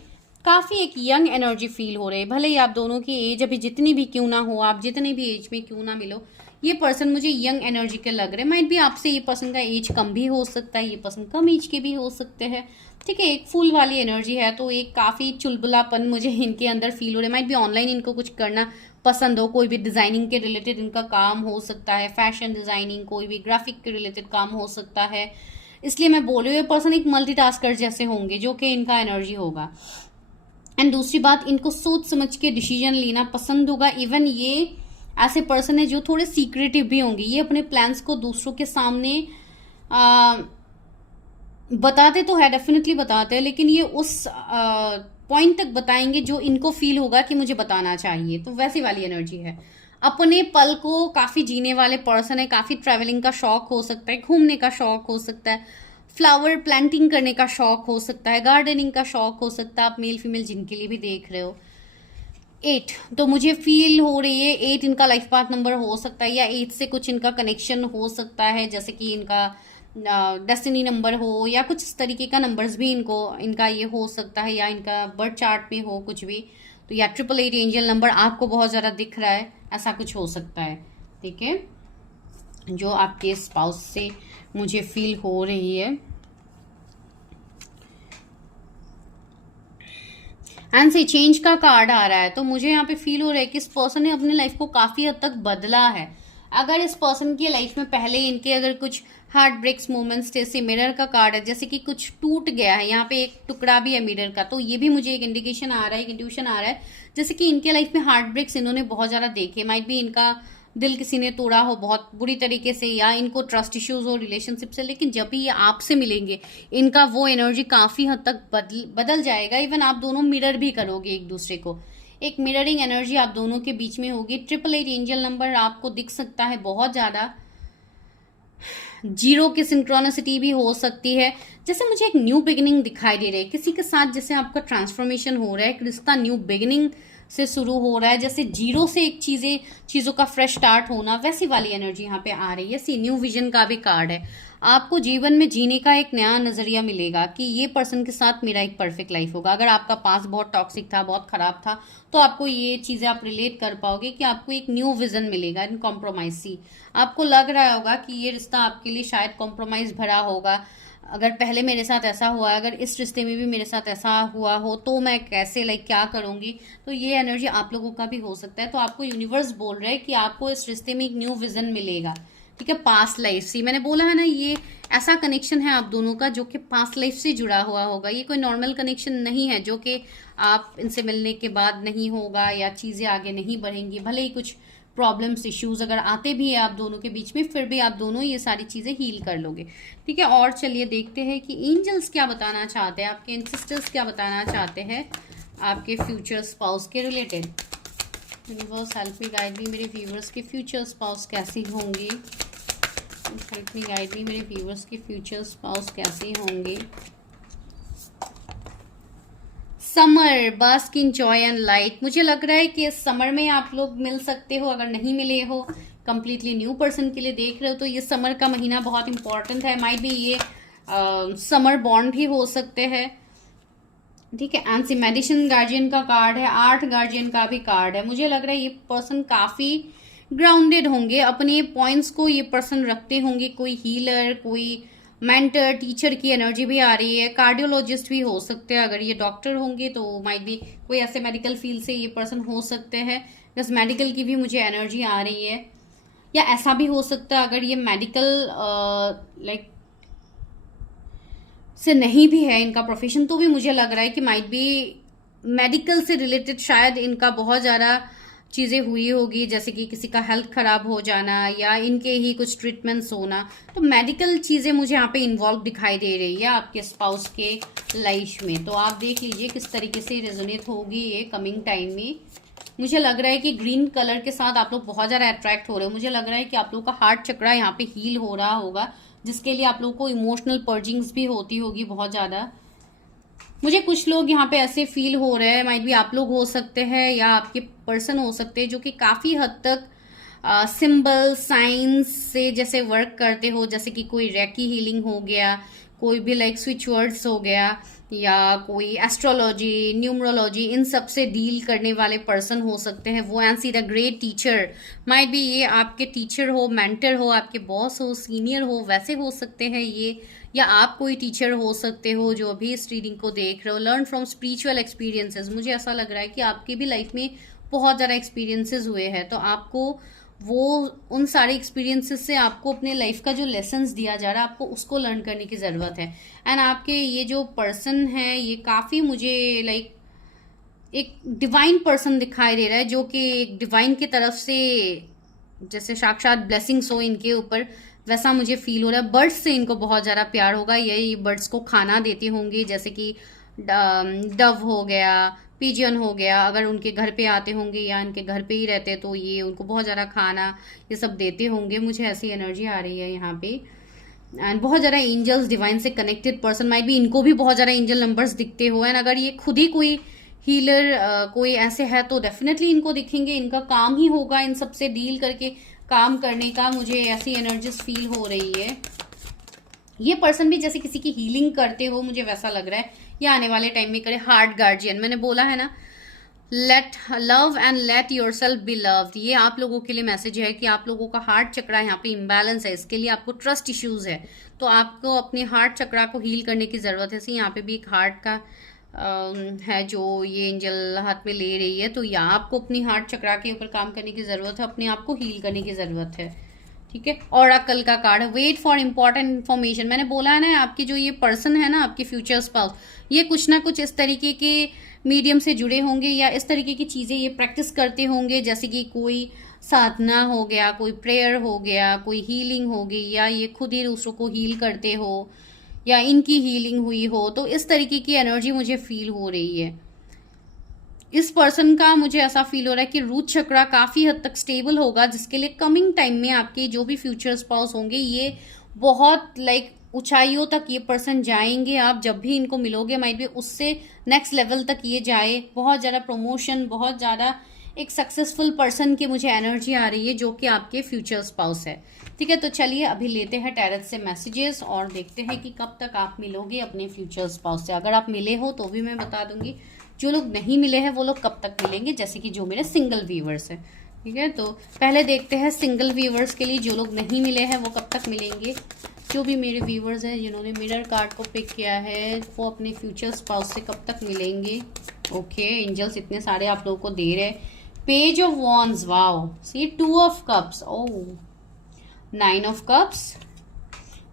काफी एक यंग एनर्जी फील हो रही है, भले ही आप दोनों की एज अभी जितनी भी क्यों ना हो, आप जितने भी एज में क्यों ना मिलो, ये पर्सन मुझे यंग एनर्जी के लग रहे हैं। माइट भी आपसे ये पर्सन का एज कम भी हो सकता है, ये पर्सन कम एज के भी हो सकते हैं, ठीक है। एक फुल वाली एनर्जी है, तो एक काफी चुलबुलापन मुझे इनके अंदर फील हो रहा है। माइट भी ऑनलाइन इनको कुछ करना पसंद हो, कोई भी डिजाइनिंग के रिलेटेड इनका काम हो सकता है, फैशन डिजाइनिंग, कोई भी ग्राफिक के रिलेटेड काम हो सकता है। इसलिए मैं बोल रही हूँ ये पर्सन एक मल्टीटास्कर जैसे होंगे, जो कि इनका एनर्जी होगा। एंड दूसरी बात, इनको सोच समझ के डिसीजन लेना पसंद होगा। इवन ये ऐसे पर्सन है जो थोड़े सीक्रेटिव भी होंगे, ये अपने प्लान्स को दूसरों के सामने बताते तो है, डेफिनेटली बताते हैं, लेकिन ये उस पॉइंट तक बताएंगे जो इनको फील होगा कि मुझे बताना चाहिए। तो वैसी वाली एनर्जी है। अपने पल को काफी जीने वाले पर्सन है, काफी ट्रैवलिंग का शौक हो सकता है, घूमने का शौक हो सकता है, फ्लावर प्लांटिंग करने का शौक हो सकता है, गार्डनिंग का शौक हो सकता है। आप मेल फीमेल जिनके लिए भी देख रहे हो। 8 तो मुझे फील हो रही है 8 इनका लाइफ पाथ नंबर हो सकता है, या 8 से कुछ इनका कनेक्शन हो सकता है, जैसे कि इनका डेस्टिनी नंबर हो, या कुछ इस तरीके का नंबर्स भी इनका ये हो सकता है, या इनका बर्थ चार्ट में हो कुछ भी। तो या 888 एंजल नंबर आपको बहुत ज़्यादा दिख रहा है, ऐसा कुछ हो सकता है, ठीक है, जो आपके स्पाउस से मुझे फील हो रही है। एंड से चेंज का कार्ड आ रहा है, तो मुझे यहाँ पे फील हो रहा है कि इस पर्सन ने अपनी लाइफ को काफी हद तक बदला है। अगर इस पर्सन की लाइफ में पहले इनके अगर कुछ हार्ट ब्रेक्स मोमेंट्स, जैसे मिरर का कार्ड है, जैसे कि कुछ टूट गया है, यहाँ पे एक टुकड़ा भी है मिरर का, तो ये भी मुझे एक इंडिकेशन आ रहा है, एक इंट्यूशन आ रहा है, जैसे कि इनके लाइफ में हार्ट ब्रेक्स इन्होंने बहुत ज्यादा देखे। माइट भी इनका दिल किसी ने तोड़ा हो बहुत बुरी तरीके से, या इनको ट्रस्ट इश्यूज हो रिलेशनशिप से, लेकिन जब भी ये आपसे मिलेंगे इनका वो एनर्जी काफी हद तक बदल जाएगा। इवन आप दोनों मिरर भी करोगे एक दूसरे को, एक मिररिंग एनर्जी आप दोनों के बीच में होगी। 888 एंजल नंबर आपको दिख सकता है बहुत ज्यादा। 0 की सिंक्रोनिसिटी भी हो सकती है, जैसे मुझे एक न्यू बिगिनिंग दिखाई दे रही है किसी के साथ, जैसे आपका ट्रांसफॉर्मेशन हो रहा है, एक रिश्ता न्यू बिगिनिंग से शुरू हो रहा है, जैसे 0 से एक चीजों का फ्रेश स्टार्ट होना, वैसी वाली एनर्जी यहाँ पे आ रही है। सी न्यू विजन का भी कार्ड है। आपको जीवन में जीने का एक नया नजरिया मिलेगा कि ये पर्सन के साथ मेरा एक परफेक्ट लाइफ होगा। अगर आपका पास बहुत टॉक्सिक था, बहुत खराब था, तो आपको ये चीजें आप रिलेट कर पाओगे कि आपको एक न्यू विजन मिलेगा इन कॉम्प्रोमाइज सी। आपको लग रहा होगा कि ये रिश्ता आपके लिए शायद कॉम्प्रोमाइज भरा होगा। अगर पहले मेरे साथ ऐसा हुआ है, अगर इस रिश्ते में भी मेरे साथ ऐसा हुआ हो, तो मैं कैसे क्या करूंगी। तो ये एनर्जी आप लोगों का भी हो सकता है। तो आपको यूनिवर्स बोल रहा है कि आपको इस रिश्ते में एक न्यू विजन मिलेगा, ठीक है। पास्ट लाइफ से मैंने बोला है ना, ये ऐसा कनेक्शन है आप दोनों का जो कि पास्ट लाइफ से जुड़ा हुआ होगा। ये कोई नॉर्मल कनेक्शन नहीं है जो कि आप इनसे मिलने के बाद नहीं होगा, या चीजें आगे नहीं बढ़ेंगी। भले ही कुछ प्रॉब्लम्स, इश्यूज अगर आते भी है आप दोनों के बीच में, फिर भी आप दोनों ये सारी चीजें हील कर लोगे, ठीक है। और चलिए देखते हैं कि एंजल्स क्या बताना चाहते हैं, आपके एंसेस्टर्स क्या बताना चाहते हैं आपके फ्यूचर स्पाउस के related. Universe help me guide me, मेरे व्यूवर्स के फ्यूचर स्पाउस कैसी होंगे। हेल्प मी गाइड मी, मेरे व्यूवर्स के फ्यूचर स्पाउस कैसे होंगे। Summer, bask in joy and light. मुझे लग रहा है कि इस समर में आप लोग मिल सकते हो। अगर नहीं मिले हो, कंप्लीटली न्यू पर्सन के लिए देख रहे हो, तो ये समर का महीना बहुत इंपॉर्टेंट है। माइट भी ये समर बॉन्ड भी हो सकते हैं, ठीक है। एंड मेडिसिन गार्जियन का कार्ड है, 8 गार्जियन का भी कार्ड है। मुझे लग रहा है ये पर्सन काफी ग्राउंडेड होंगे, अपने पॉइंट्स को ये पर्सन रखते होंगे। कोई हीलर, कोई मेंटर, टीचर की एनर्जी भी आ रही है। कार्डियोलॉजिस्ट भी हो सकते हैं, अगर ये डॉक्टर होंगे तो माइट भी कोई ऐसे मेडिकल फील्ड से ये पर्सन हो सकते हैं। बस मेडिकल की भी मुझे एनर्जी आ रही है। या ऐसा भी हो सकता है अगर ये मेडिकल लाइक से नहीं भी है इनका प्रोफेशन, तो भी मुझे लग रहा है कि माइट बी मेडिकल से रिलेटेड शायद इनका बहुत ज़्यादा चीज़ें हुई होगी, जैसे कि किसी का हेल्थ खराब हो जाना या इनके ही कुछ ट्रीटमेंट्स होना। तो मेडिकल चीज़ें मुझे यहाँ पे इन्वॉल्व दिखाई दे रही है आपके स्पाउस के लाइफ में। तो आप देख लीजिए किस तरीके से रेजोनेट होगी ये कमिंग टाइम में। मुझे लग रहा है कि ग्रीन कलर के साथ आप लोग बहुत ज़्यादा अट्रैक्ट हो रहे हो। मुझे लग रहा है कि आप लोग का हार्ट चक्रा यहाँ पे हील हो रहा होगा, जिसके लिए आप लोग को इमोशनल पर्जिंग्स भी होती होगी बहुत ज़्यादा। मुझे कुछ लोग यहाँ पे ऐसे फील हो रहे हैं, माइट भी आप लोग हो सकते हैं या आपके पर्सन हो सकते हैं, जो कि काफ़ी हद तक सिंबल साइंस से जैसे वर्क करते हो, जैसे कि कोई रेकी हीलिंग हो गया, कोई भी लाइक स्विच वर्ड्स हो गया, या कोई एस्ट्रोलॉजी, न्यूमरोलॉजी, इन सब से डील करने वाले पर्सन हो सकते हैं वो। And see the great teacher, might भी ये आपके टीचर हो, मेंटर हो, आपके बॉस हो, सीनियर हो, वैसे हो सकते हैं ये। या आप कोई टीचर हो सकते हो जो अभी इस रीडिंग को देख रहे हो। लर्न फ्रॉम स्पिरिचुअल एक्सपीरियंसेस, मुझे ऐसा लग रहा है कि आपकी भी लाइफ में बहुत ज़्यादा एक्सपीरियंसेस हुए हैं, तो आपको वो उन सारे एक्सपीरियंसेस से आपको अपने लाइफ का जो लेसन्स दिया जा रहा है, आपको उसको लर्न करने की ज़रूरत है। एंड आपके ये जो पर्सन है ये काफ़ी मुझे लाइक एक डिवाइन पर्सन दिखाई दे रहा है, जो कि एक डिवाइन की तरफ से जैसे साक्षात ब्लेसिंग्स हो इनके ऊपर, वैसा मुझे फील हो रहा है। बर्ड्स से इनको बहुत ज़्यादा प्यार होगा, यही बर्ड्स को खाना देते होंगे, जैसे कि डव हो गया, पिजन हो गया, अगर उनके घर पे आते होंगे या इनके घर पे ही रहते तो ये उनको बहुत ज़्यादा खाना ये सब देते होंगे। मुझे ऐसी एनर्जी आ रही है यहाँ पे। एंड बहुत ज़्यादा एंजल्स, डिवाइन से कनेक्टेड पर्सन, माइट भी इनको भी बहुत ज़्यादा एंजल नंबर्स दिखते हो। एंड अगर ये खुद ही कोई हीलर कोई ऐसे है तो डेफिनेटली इनको दिखेंगे। इनका काम ही होगा इन सब से डील करके काम करने का। मुझे ऐसी एनर्जीज फील हो रही है। ये पर्सन भी जैसे किसी की हीलिंग करते हो, मुझे वैसा लग रहा है। ये आने वाले टाइम में करे। हार्ट गार्जियन, मैंने बोला है ना, let love and let yourself be loved, ये आप लोगों के लिए मैसेज है कि आप लोगों का हार्ट चक्रा यहाँ पे इम्बैलेंस है, इसके लिए आपको ट्रस्ट इश्यूज है, तो आपको अपने हार्ट चक्रा को हील करने की ज़रूरत है। यहाँ पे भी एक हार्ट का है जो ये एंजल हाथ में ले रही है, तो यहाँ आपको अपनी हार्ट चक्रा के ऊपर काम करने की ज़रूरत है, अपने आप को हील करने की ज़रूरत है। ठीक है। और कल का कार्ड है वेट फॉर इंपॉर्टेंट इन्फॉर्मेशन। मैंने बोला है ना, आपकी जो ये पर्सन है ना, आपके फ्यूचर स्पाउस, ये कुछ ना कुछ इस तरीके के मीडियम से जुड़े होंगे या इस तरीके की चीज़ें ये प्रैक्टिस करते होंगे, जैसे कि कोई साधना हो गया, कोई प्रेयर हो गया, कोई हीलिंग हो गई, या ये खुद ही दूसरों को हील करते हो, या इनकी हीलिंग हुई हो। तो इस तरीके की एनर्जी मुझे फील हो रही है। इस पर्सन का मुझे ऐसा फील हो रहा है कि रूट चक्रा काफ़ी हद तक स्टेबल होगा, जिसके लिए कमिंग टाइम में आपके जो भी फ्यूचर स्पाउस होंगे ये बहुत लाइक ऊंचाइयों तक ये पर्सन जाएंगे। आप जब भी इनको मिलोगे माइट भी उससे नेक्स्ट लेवल तक ये जाए। बहुत ज़्यादा प्रमोशन, बहुत ज़्यादा एक सक्सेसफुल पर्सन की मुझे एनर्जी आ रही है, जो कि आपके फ्यूचर स्पाउस है। ठीक है, तो चलिए अभी लेते हैं टैरट से मैसेजेस और देखते हैं कि कब तक आप मिलोगे अपने फ्यूचर स्पाउस से। अगर आप मिले हो तो भी मैं बता दूंगी, जो लोग नहीं मिले हैं वो लोग कब तक मिलेंगे, जैसे कि जो मेरे सिंगल व्यूवर्स हैं। ठीक है, तो पहले देखते हैं सिंगल व्यूवर्स के लिए जो लोग नहीं मिले हैं वो कब तक मिलेंगे। जो भी मेरे व्यूवर्स हैं जिन्होंने मिरर कार्ड को पिक किया है वो अपने फ्यूचर स्पाउस से कब तक मिलेंगे। ओके, एंजल्स इतने सारे आप लोगों को दे रहे। Page of wands, wow, see 2 of cups, oh 9 of cups,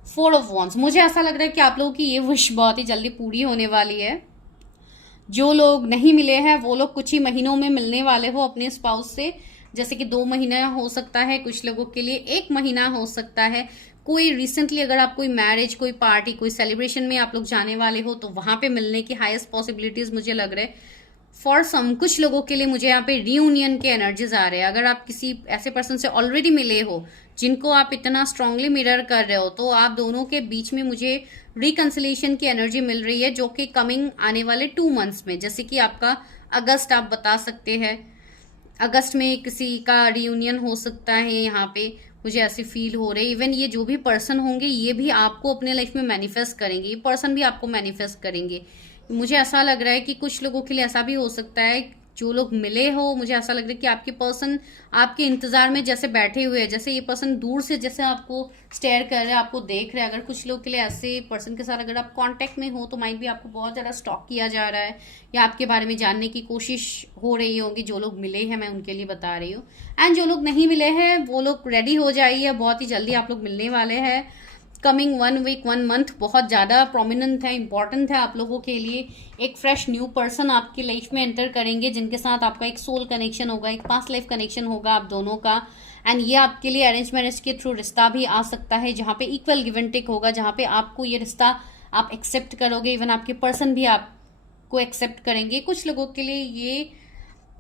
4 of wands. मुझे ऐसा लग रहा है कि आप लोगों की ये विश बहुत ही जल्दी पूरी होने वाली है। जो लोग नहीं मिले हैं वो लोग कुछ ही महीनों में मिलने वाले हो अपने स्पाउस से, जैसे कि 2 महीना हो सकता है, कुछ लोगों के लिए 1 महीना हो सकता है। कोई रिसेंटली अगर आप कोई मैरिज, कोई पार्टी, कोई सेलिब्रेशन में आप लोग जाने वाले हो तो वहां पे मिलने की हाईएस्ट पॉसिबिलिटीज मुझे लग रहे हैं। फॉर सम, कुछ लोगों के लिए मुझे यहाँ पे रियूनियन के एनर्जीज आ रहे हैं। अगर आप किसी ऐसे पर्सन से ऑलरेडी मिले हो जिनको आप इतना स्ट्रांगली मिरर कर रहे हो, तो आप दोनों के बीच में मुझे रिकंसिलेशन की एनर्जी मिल रही है, जो कि कमिंग आने वाले 2 मंथ्स में, जैसे कि आपका अगस्त आप बता सकते हैं, अगस्त में किसी का रियूनियन हो सकता है। यहाँ पे मुझे ऐसे फील हो रहे हैं। इवन ये जो भी पर्सन होंगे ये भी आपको अपने लाइफ में मैनिफेस्ट करेंगे, ये पर्सन भी आपको मैनिफेस्ट करेंगे मुझे ऐसा लग रहा है कि कुछ लोगों के लिए ऐसा भी हो सकता है, जो लोग मिले हो, मुझे ऐसा लग रहा है कि आपके पर्सन आपके इंतजार में जैसे बैठे हुए हैं, जैसे ये पर्सन दूर से जैसे आपको स्टेयर कर रहे हैं, आपको देख रहे हैं। अगर कुछ लोग के लिए ऐसे पर्सन के साथ अगर आप कांटेक्ट में हो तो माइट भी आपको बहुत ज़्यादा स्टॉक किया जा रहा है या आपके बारे में जानने की कोशिश हो रही होगी। जो लोग मिले हैं मैं उनके लिए बता रही हूँ, एंड जो लोग नहीं मिले हैं वो लोग रेडी हो जाइए, बहुत ही जल्दी आप लोग मिलने वाले हैं। कमिंग 1 वीक 1 मंथ बहुत ज़्यादा प्रोमिनेंट है, इंपॉर्टेंट है आप लोगों के लिए। एक फ्रेश न्यू पर्सन आपकी लाइफ में एंटर करेंगे, जिनके साथ आपका एक सोल कनेक्शन होगा, एक पास्ट लाइफ कनेक्शन होगा आप दोनों का। एंड ये आपके लिए अरेंज मैरिज के थ्रू रिश्ता भी आ सकता है, जहाँ पे इक्वल गिव एंड टेक होगा, जहाँ पे आपको ये रिश्ता आप एक्सेप्ट करोगे, इवन आपके पर्सन भी आपको एक्सेप्ट करेंगे। कुछ लोगों के लिए ये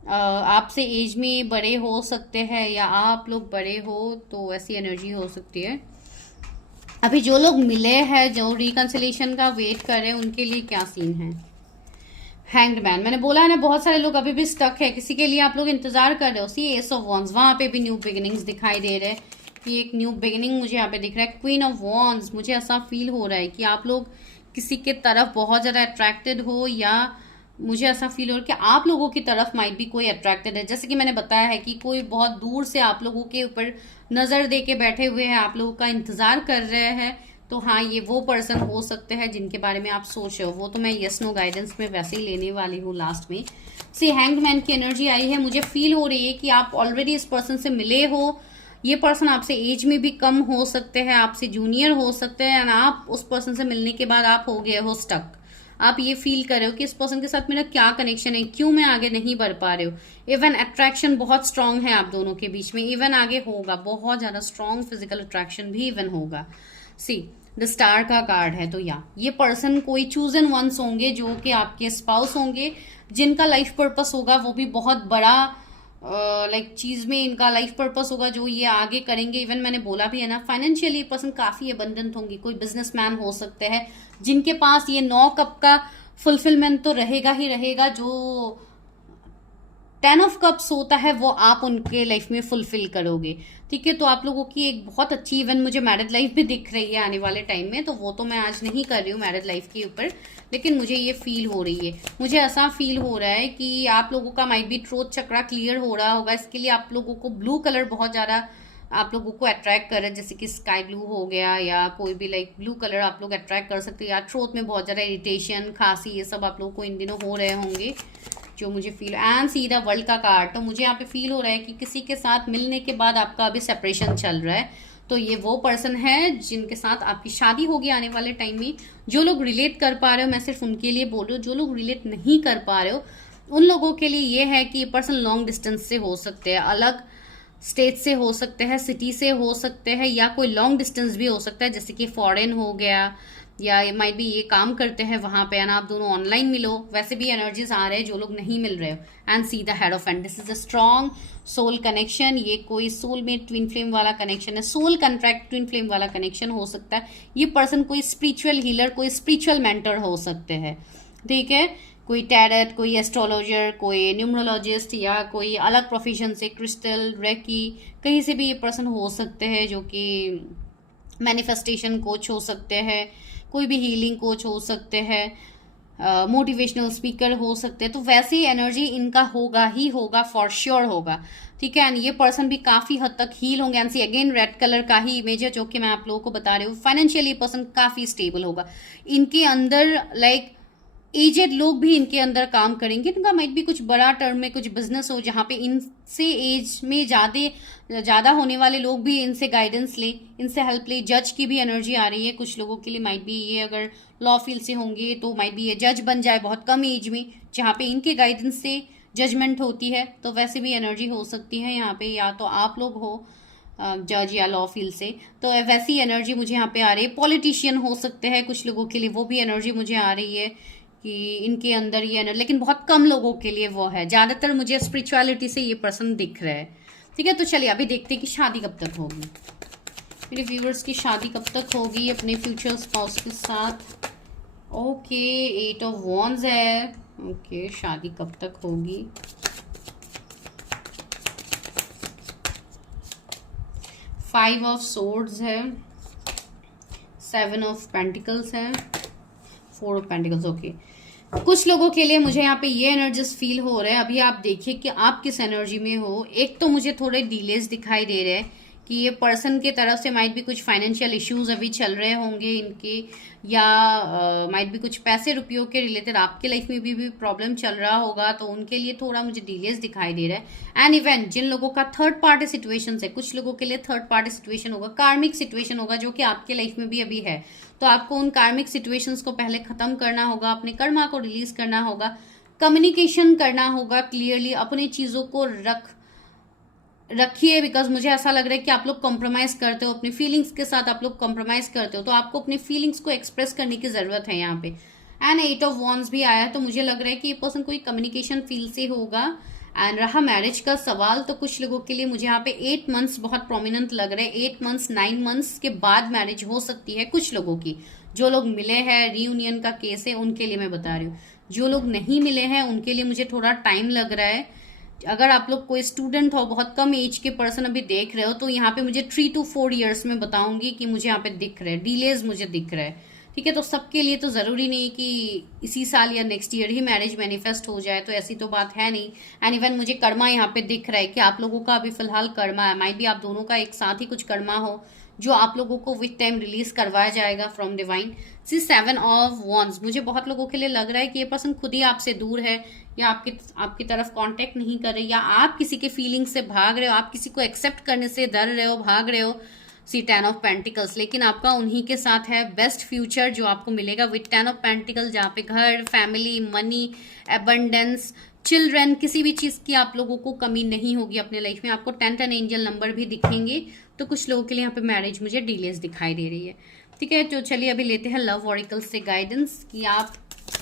आपसे एज में बड़े हो सकते हैं या आप लोग बड़े हो, तो ऐसी एनर्जी हो सकती है। अभी जो लोग मिले हैं, जो रिकंसिलेशन का वेट कर रहे हैं, उनके लिए क्या सीन है? हैंग्ड मैन, मैंने बोला है ना, बहुत सारे लोग अभी भी स्टक है, किसी के लिए आप लोग इंतजार कर रहे हो। सी एस ऑफ वॉन्स, वहां पे भी न्यू बिगिनिंग्स दिखाई दे रहे हैं कि एक न्यू बिगिनिंग मुझे यहाँ पे दिख रहा है। क्वीन ऑफ वॉन्स, मुझे ऐसा फील हो रहा है कि आप लोग किसी के तरफ बहुत ज्यादा अट्रैक्टेड हो, या मुझे ऐसा फील हो रहा है कि आप लोगों की तरफ माइट भी कोई अट्रैक्टेड है। जैसे कि मैंने बताया है कि कोई बहुत दूर से आप लोगों के ऊपर नजर दे के बैठे हुए हैं, आप लोगों का इंतजार कर रहे हैं। तो हाँ, ये वो पर्सन हो सकते हैं जिनके बारे में आप सोच रहे हो। वो तो मैं यस नो गाइडेंस में वैसे ही लेने वाली हूँ लास्ट में। सी हैंग्ड मैन की एनर्जी आई है, मुझे फील हो रही है कि आप ऑलरेडी इस पर्सन से मिले हो। ये पर्सन आपसे एज में भी कम हो सकते हैं, आपसे जूनियर हो सकते हैं, एंड आप उस पर्सन से मिलने के बाद आप हो गए हो स्टक। आप ये फील कर रहे हो कि इस पर्सन के साथ मेरा क्या कनेक्शन है, क्यों मैं आगे नहीं बढ़ पा रहे हो। इवन अट्रैक्शन बहुत स्ट्रांग है आप दोनों के बीच में, इवन आगे होगा, बहुत ज्यादा स्ट्रांग फिजिकल अट्रैक्शन भी इवन होगा। सी द स्टार का कार्ड है, तो ये पर्सन कोई चूजन वंस होंगे जो कि आपके स्पाउस होंगे, जिनका लाइफ पर्पस होगा वो भी बहुत बड़ा चीज में इनका लाइफ पर्पस होगा जो ये आगे करेंगे। इवन मैंने बोला भी है ना, फाइनेंशियली पर्सन काफी अबंडेंट होंगे, कोई बिजनेसमैन हो सकते हैं जिनके पास ये 9 कप का फुलफिलमेंट तो रहेगा ही रहेगा। जो 10 ऑफ कप्स होता है वो आप उनके लाइफ में फुलफिल करोगे, ठीक है। तो आप लोगों की एक बहुत अच्छी इवन मुझे मैरिड लाइफ भी दिख रही है आने वाले टाइम में, तो वो तो मैं आज नहीं कर रही हूँ मैरिड लाइफ के ऊपर, लेकिन मुझे ये फील हो रही है, मुझे ऐसा फील हो रहा है कि आप लोगों का माइट भी ट्रोथ चक्रा क्लियर हो रहा होगा। इसके लिए आप लोगों को ब्लू कलर बहुत ज्यादा आप लोगों को अट्रैक्ट कर रहा है, जैसे कि स्काई ब्लू हो गया या कोई भी ब्लू कलर आप लोग अट्रैक्ट कर सकते हैं। या थ्रोट में बहुत ज्यादा इरिटेशन, खांसी, ये सब आप लोगों को इन दिनों हो रहे होंगे, जो मुझे फील। एंड सीधा वर्ल्ड का कार्ड, तो मुझे यहाँ पे फील हो रहा है कि किसी के साथ मिलने के बाद आपका अभी सेपरेशन चल रहा है, तो ये वो पर्सन है जिनके साथ आपकी शादी होगी आने वाले टाइम में। जो लोग रिलेट कर पा रहे हो, मैं सिर्फ उनके लिए बोल रही हूँ। जो लोग रिलेट नहीं कर पा रहे हो उन लोगों के लिए ये है कि ये पर्सन लॉन्ग डिस्टेंस से हो सकते हैं, अलग स्टेट से हो सकते हैं, सिटी से हो सकते हैं, या कोई लॉन्ग डिस्टेंस भी हो सकता है, जैसे कि फॉरेन हो गया, या ये माइट भी ये काम करते हैं वहां पे, ना आप दोनों ऑनलाइन मिलो। वैसे भी एनर्जीज आ रहे हैं जो लोग नहीं मिल रहे हो। And see the head of and, this is a strong soul connection. ये कोई सोल में ट्विन फ्लेम वाला कनेक्शन है, सोल कंट्रैक्ट ट्विन फ्लेम वाला कनेक्शन हो सकता है। ये पर्सन कोई स्पिरिचुअल हीलर, कोई स्पिरिचुअल मेंटर हो सकते हैं, ठीक है। कोई टैरेट, कोई एस्ट्रोलॉजर, कोई न्यूमरोलॉजिस्ट, या कोई अलग प्रोफेशन से क्रिस्टल, रेकी, कहीं से भी ये पर्सन हो सकते हैं, जो कि मैनिफेस्टेशन कोच हो सकते हैं, कोई भी हीलिंग कोच हो सकते हैं, मोटिवेशनल स्पीकर हो सकते हैं। तो वैसी एनर्जी इनका होगा ही होगा, फॉर श्योर होगा, ठीक है। एंड ये पर्सन भी काफी हद तक हील होंगे। And see again red colour का ही इमेज है जो कि मैं आप लोगों को बता रही हूँ। फाइनेंशियली पर्सन काफी स्टेबल होगा। इनके अंदर एजेड लोग भी इनके अंदर काम करेंगे। इनका माइट भी कुछ बड़ा टर्म में कुछ बिजनेस हो, जहाँ पे इनसे एज में ज्यादा होने वाले लोग भी इनसे गाइडेंस ले, इनसे हेल्प ले। जज की भी एनर्जी आ रही है कुछ लोगों के लिए। माइट भी ये अगर लॉ फील्ड से होंगे तो माइट भी ये जज बन जाए बहुत कम एज में, जहाँ पे इनके गाइडेंस से जजमेंट होती है। तो वैसे भी एनर्जी हो सकती है यहाँ पे, या तो आप लोग हो जज या लॉ फील्ड से, तो वैसी एनर्जी मुझे यहाँ पे आ रही है। पॉलिटिशियन हो सकते हैं कुछ लोगों के लिए, वो भी एनर्जी मुझे आ रही है कि इनके अंदर ये एनर्जी, लेकिन बहुत कम लोगों के लिए वो है। ज्यादातर मुझे स्पिरिचुअलिटी से ये पर्सन दिख रहा है, ठीक है। तो चलिए अभी देखते हैं कि शादी कब तक होगी, मेरे व्यूवर्स की शादी कब तक होगी अपने फ्यूचर स्पाउस के साथ। ओके, 8 ऑफ वॉन्ड्स है। ओके, शादी कब तक होगी? फाइव ऑफ सोर्ड्स है, 7 ऑफ पेंटिकल्स है, 4 ऑफ पेंटिकल्स। ओके, कुछ लोगों के लिए मुझे यहाँ पे ये एनर्जीज फील हो रहे हैं। अभी आप देखिए कि आप किस एनर्जी में हो। एक तो मुझे थोड़े डिलेज दिखाई दे रहे हैं कि ये पर्सन के तरफ से माइट भी कुछ फाइनेंशियल इश्यूज अभी चल रहे होंगे इनके, या माइट भी कुछ पैसे रुपयों के रिलेटेड आपके लाइफ में भी प्रॉब्लम चल रहा होगा, तो उनके लिए थोड़ा मुझे डिलेज दिखाई दे रहा है। एंड इवन जिन लोगों का थर्ड पार्टी सिचुएशन है, कुछ लोगों के लिए थर्ड पार्टी सिचुएशन होगा, कार्मिक सिचुएशन होगा, जो कि आपके लाइफ में भी अभी है। तो आपको उन कार्मिक सिचुएशंस को पहले खत्म करना होगा, अपने कर्मा को रिलीज करना होगा, कम्युनिकेशन करना होगा क्लियरली, अपनी चीजों को रखिए। बिकॉज मुझे ऐसा लग रहा है कि आप लोग कॉम्प्रोमाइज करते हो अपनी फीलिंग्स के साथ, आप लोग कॉम्प्रोमाइज करते हो, तो आपको अपनी फीलिंग्स को एक्सप्रेस करने की जरूरत है यहाँ पे। एंड 8 ऑफ वॉन्ड्स भी आया है, तो मुझे लग रहा है कि ये पर्सन कोई कम्युनिकेशन फील से होगा। एंड रहा मैरिज का सवाल, तो कुछ लोगों के लिए मुझे यहाँ पे 8 मंथ्स बहुत प्रोमिनेंट लग रहे हैं। 8 मंथ्स 9 मंथ्स के बाद मैरिज हो सकती है कुछ लोगों की। जो लोग मिले हैं, रीयूनियन का केस है, उनके लिए मैं बता रही हूँ। जो लोग नहीं मिले हैं उनके लिए मुझे थोड़ा टाइम लग रहा है। अगर आप लोग कोई स्टूडेंट हो, बहुत कम एज के पर्सन अभी देख रहे हो, तो यहाँ पे मुझे 3 to 4 ईयर्स में बताऊंगी कि मुझे यहाँ पे दिख रहा है, डिलेज मुझे दिख रहा है। ठीक है, तो सबके लिए तो जरूरी नहीं कि इसी साल या नेक्स्ट ईयर ही मैरिज मैनिफेस्ट हो जाए, तो ऐसी तो बात है नहीं। एंड इवन मुझे कर्मा यहाँ पे दिख रहा है कि आप लोगों का अभी फिलहाल कर्मा है, माइट भी आप दोनों का एक साथ ही कुछ कर्मा हो जो आप लोगों को विथ टाइम रिलीज करवाया जाएगा from divine. See 7 of wands, मुझे बहुत लोगों के लिए लग रहा है कि ये पर्सन खुद ही आपसे दूर है, या आपकी तरफ कांटेक्ट नहीं कर रहे, या आप किसी के फीलिंग से भाग रहे हो, आप किसी को एक्सेप्ट करने से डर रहे हो, भाग रहे हो। सी 10 ऑफ पेंटिकल्स, लेकिन आपका उन्हीं के साथ है बेस्ट फ्यूचर जो आपको मिलेगा विथ 10 ऑफ पेंटिकल, जहाँ पे घर, फैमिली, मनी, एबंडेंस, चिल्ड्रन, किसी भी चीज की आप लोगों को कमी नहीं होगी अपने लाइफ में। आपको 10 एंजल नंबर भी दिखेंगे। तो कुछ लोगों के लिए यहाँ पे मैरिज मुझे डिलेज दिखाई दे रही है। ठीक है, तो चलिए अभी लेते हैं लव ऑरिकल से गाइडेंस कि आप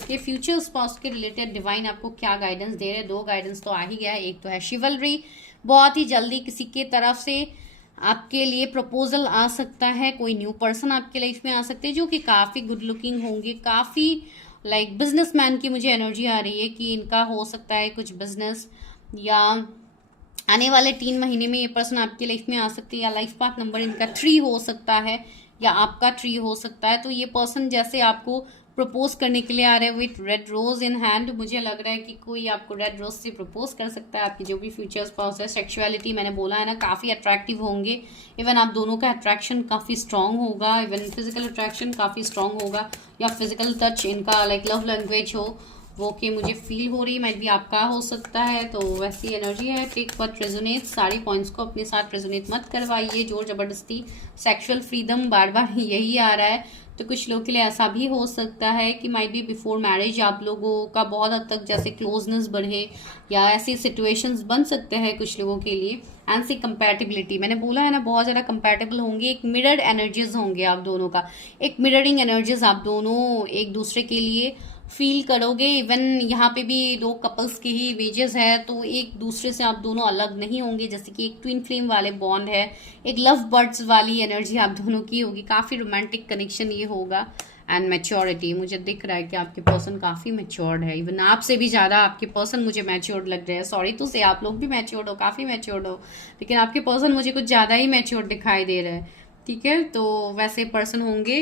के फ्यूचर स्पाउस के रिलेटेड डिवाइन आपको क्या गाइडेंस दे रहे हैं। 2 गाइडेंस तो आ ही गया है। एक तो है शिवलरी, बहुत ही जल्दी किसी के तरफ से आपके लिए प्रपोजल आ सकता है, कोई न्यू पर्सन आपके लाइफ में आ सकते हैं जो कि काफी गुड लुकिंग होंगे, काफी लाइक बिजनेसमैन की मुझे एनर्जी आ रही है कि इनका हो सकता है कुछ बिजनेस, या आने वाले 3 महीने में ये पर्सन आपकी लाइफ में आ सकती है, या लाइफ पाथ नंबर इनका 3 हो सकता है, या आपका 3 हो सकता है। तो ये पर्सन जैसे आपको प्रपोज करने के लिए आ रहे हैं with red rose in hand. मुझे लग रहा है कि कोई आपको रेड रोज से प्रपोज कर सकता है, आपकी जो भी फ्यूचर स्पाउस है। सेक्सुअलिटी मैंने बोला है ना, काफी अट्रैक्टिव होंगे। इवन आप दोनों का अट्रैक्शन काफी स्ट्रांग होगा, इवन फिजिकल अट्रैक्शन काफी स्ट्रांग होगा, या फिजिकल टच इनका लाइक लव लैंग्वेज हो वो कि मुझे फील हो रही है, मैं भी आपका हो सकता है। तो वैसी एनर्जी है। टेक व्हाट रेजोनेट, सारी पॉइंट्स को अपने साथ रेजोनेट मत करवाइए जोर जबरदस्ती। सेक्सुअल फ्रीडम बार बार यही आ रहा है। तो कुछ लोगों के लिए ऐसा भी हो सकता है कि माइट बी बिफोर मैरिज आप लोगों का बहुत हद तक जैसे क्लोजनेस बढ़े, या ऐसी सिचुएशंस बन सकते हैं कुछ लोगों के लिए। एंड सी कंपैटिबिलिटी, मैंने बोला है ना, बहुत ज़्यादा कंपैटिबल होंगे। एक मिरर्ड एनर्जीज होंगे आप दोनों का, एक मिररिंग एनर्जीज आप दोनों एक दूसरे के लिए फील करोगे। इवन यहाँ पे भी 2 कपल्स की ही इमेजेस है, तो एक दूसरे से आप दोनों अलग नहीं होंगे। जैसे कि एक ट्विन फ्लेम वाले बॉन्ड है, एक लव बर्ड्स वाली एनर्जी आप दोनों की होगी, काफ़ी रोमांटिक कनेक्शन ये होगा। एंड मैच्योरिटी, मुझे दिख रहा है कि आपके पर्सन काफ़ी मैच्योर्ड है, इवन आपसे भी ज़्यादा आपके पर्सन मुझे मैच्योर्ड लग रहे हैं। सॉरी टू से, आप लोग भी मैच्योर्ड हो, काफ़ी मैच्योर्ड हो, लेकिन आपके पर्सन मुझे कुछ ज़्यादा ही मैच्योर्ड दिखाई दे रहा है। ठीक है, तो वैसे पर्सन होंगे,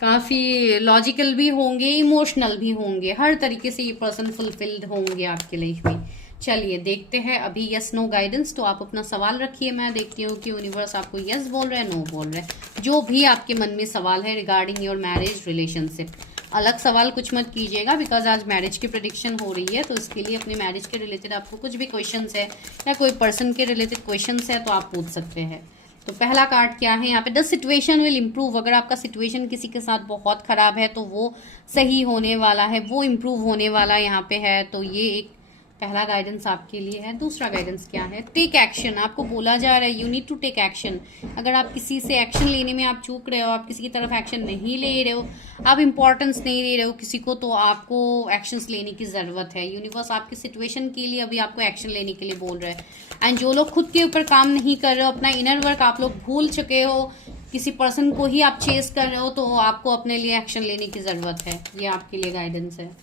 काफ़ी लॉजिकल भी होंगे, इमोशनल भी होंगे, हर तरीके से ये पर्सन फुलफिल्ड होंगे आपके लाइफ में। चलिए देखते हैं अभी यस नो गाइडेंस। तो आप अपना सवाल रखिए, मैं देखती हूँ कि यूनिवर्स आपको यस बोल रहा है, नो बोल रहा है। जो भी आपके मन में सवाल है रिगार्डिंग योर मैरिज रिलेशनशिप, अलग सवाल कुछ मत कीजिएगा, बिकॉज आज मैरिज की प्रेडिक्शन हो रही है। तो इसके लिए अपने मैरिज के रिलेटेड आपको कुछ भी क्वेश्चंस है, या कोई पर्सन के रिलेटेड क्वेश्चंस है, तो आप पूछ सकते हैं। तो पहला कार्ड क्या है यहाँ पे, द सिचुएशन विल इम्प्रूव। अगर आपका सिचुएशन किसी के साथ बहुत खराब है तो वो सही होने वाला है, वो इम्प्रूव होने वाला यहाँ पे है। तो ये एक पहला गाइडेंस आपके लिए है। दूसरा गाइडेंस क्या है, टेक एक्शन। आपको बोला जा रहा है you need to take action. अगर आप किसी से एक्शन लेने में आप चूक रहे हो, आप किसी की तरफ एक्शन नहीं ले रहे हो, आप इंपॉर्टेंस नहीं दे रहे हो किसी को, तो आपको एक्शंस लेने की ज़रूरत है। यूनिवर्स आपकी सिचुएशन के लिए अभी आपको एक्शन लेने के लिए बोल रहा है। एंड जो लोग खुद के ऊपर काम नहीं कर रहे हो, अपना इनर वर्क आप लोग भूल चुके हो, किसी पर्सन को ही आप चेस कर रहे हो, तो आपको अपने लिए एक्शन लेने की ज़रूरत है। ये आपके लिए गाइडेंस है।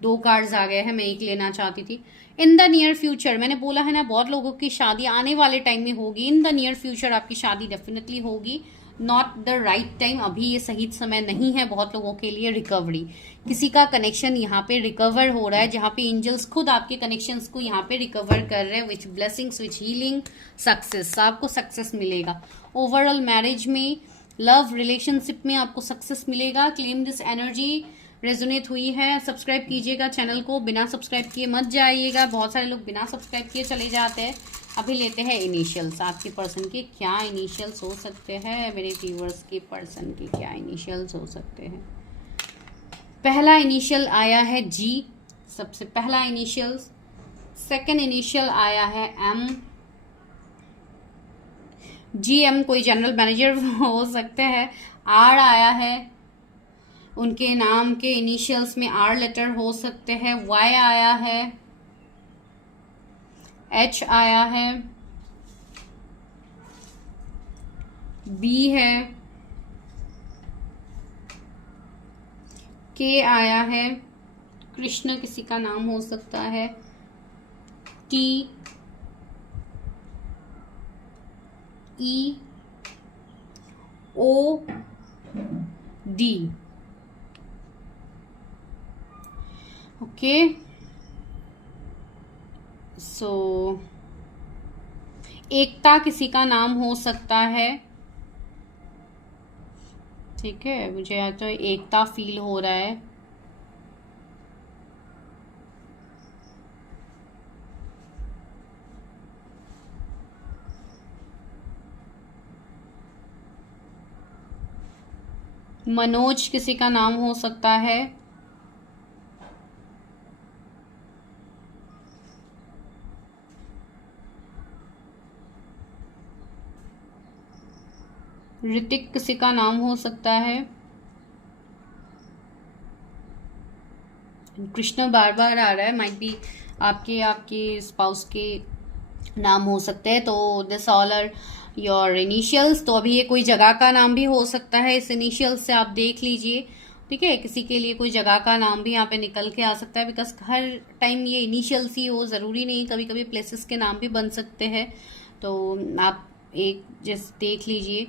2 कार्ड्स आ गए हैं, मैं एक लेना चाहती थी। इन द नियर फ्यूचर, मैंने बोला है ना, बहुत लोगों की शादी आने वाले टाइम में होगी। इन द नियर फ्यूचर आपकी शादी डेफिनेटली होगी। नॉट द राइट टाइम, अभी ये सही समय नहीं है बहुत लोगों के लिए। रिकवरी, किसी का कनेक्शन यहाँ पे रिकवर हो रहा है, जहाँ पे एंजल्स खुद आपके कनेक्शंस को यहाँ पे रिकवर कर रहे हैं। विच ब्लेसिंग्स, विच हीलिंग, सक्सेस, आपको सक्सेस मिलेगा। ओवरऑल मैरिज में, लव रिलेशनशिप में आपको सक्सेस मिलेगा। क्लेम दिस एनर्जी रेजोनेट हुई है। सब्सक्राइब कीजिएगा चैनल को, बिना सब्सक्राइब किए मत जाइएगा। बहुत सारे लोग बिना सब्सक्राइब किए चले जाते हैं। अभी लेते हैं इनिशियल्स, आपके पर्सन के क्या इनिशियल्स हो सकते हैं, मेरे व्यूवर्स के पर्सन के क्या इनिशियल्स हो सकते हैं। पहला इनिशियल आया है जी, सबसे पहला इनिशियल। सेकंड इनिशियल आया है एम, GM कोई जनरल मैनेजर हो सकते हैं। आर आया है, उनके नाम के इनिशियल्स में आर लेटर हो सकते हैं। वाई आया है, H आया है, B है, K आया है, कृष्ण किसी का नाम हो सकता है। T, E, O, D। Okay, so Ekta किसी का नाम हो सकता है। ठीक है, मुझे यहाँ तो एकता फील हो रहा है। मनोज किसी का नाम हो सकता है। ऋतिक किसी का नाम हो सकता है। कृष्ण बार बार आ रहा है, माइट बी आपके स्पाउस के नाम हो सकते हैं। तो this all are your initials. तो अभी ये कोई जगह का नाम भी हो सकता है, इस इनिशियल्स से आप देख लीजिए। ठीक है, किसी के लिए कोई जगह का नाम भी यहाँ पे निकल के आ सकता है, बिकॉज हर टाइम ये इनिशियल्स ही हो, ज़रूरी नहीं, कभी कभी प्लेसेस के नाम भी बन सकते हैं। तो आप एक जस्ट देख लीजिए।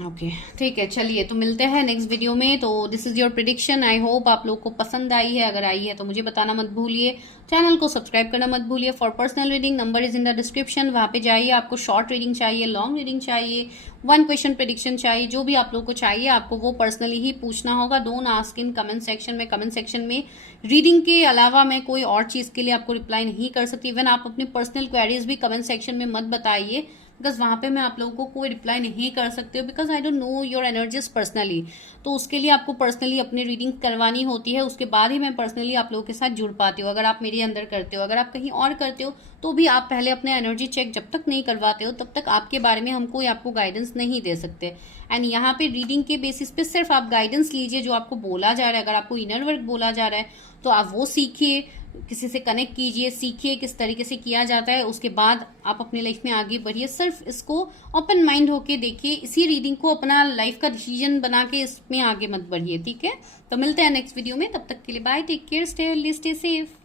ओके, ठीक है, चलिए तो मिलते हैं नेक्स्ट वीडियो में। तो this is your prediction. I hope आप लोग को पसंद आई है। अगर आई है तो मुझे बताना मत भूलिए, चैनल को सब्सक्राइब करना मत भूलिए। For personal reading number is in the description, वहाँ पे जाइए। आपको शॉर्ट रीडिंग चाहिए, लॉन्ग रीडिंग चाहिए, 1 क्वेश्चन प्रिडिक्शन चाहिए, जो भी आप लोग को चाहिए आपको वो पर्सनली ही पूछना होगा। Don't ask in comment section में। कमेंट सेक्शन में रीडिंग के अलावा मैं कोई और चीज़ के लिए आपको रिप्लाई नहीं कर सकती। इवन आप अपनी पर्सनल क्वेरीज भी कमेंट सेक्शन में मत बताइए, बिकॉज वहाँ पे मैं आप लोगों को कोई रिप्लाई नहीं कर सकती हूँ, because I don't know your energies personally. तो उसके लिए आपको पर्सनली अपनी रीडिंग करवानी होती है, उसके बाद ही मैं पर्सनली आप लोगों के साथ जुड़ पाती हूँ। अगर आप मेरे अंदर करते हो, अगर आप कहीं और करते हो, तो भी आप पहले अपने एनर्जी चेक जब तक नहीं करवाते हो तब तक आपके बारे में हम कोई आपको गाइडेंस नहीं दे सकते। एंड यहाँ पे रीडिंग के बेसिस पे सिर्फ आप गाइडेंस लीजिए, जो आपको बोला जा रहा है। अगर आपको इनर वर्क बोला जा रहा है तो आप वो सीखिए, किसी से कनेक्ट कीजिए, सीखिए किस तरीके से किया जाता है, उसके बाद आप अपनी लाइफ में आगे बढ़िए। सिर्फ इसको ओपन माइंड होके देखिए, इसी रीडिंग को अपना लाइफ का डिसीजन बना के इसमें आगे मत बढ़िए। ठीक है, तो मिलते हैं नेक्स्ट वीडियो में, तब तक के लिए bye, take care, stay healthy, stay safe.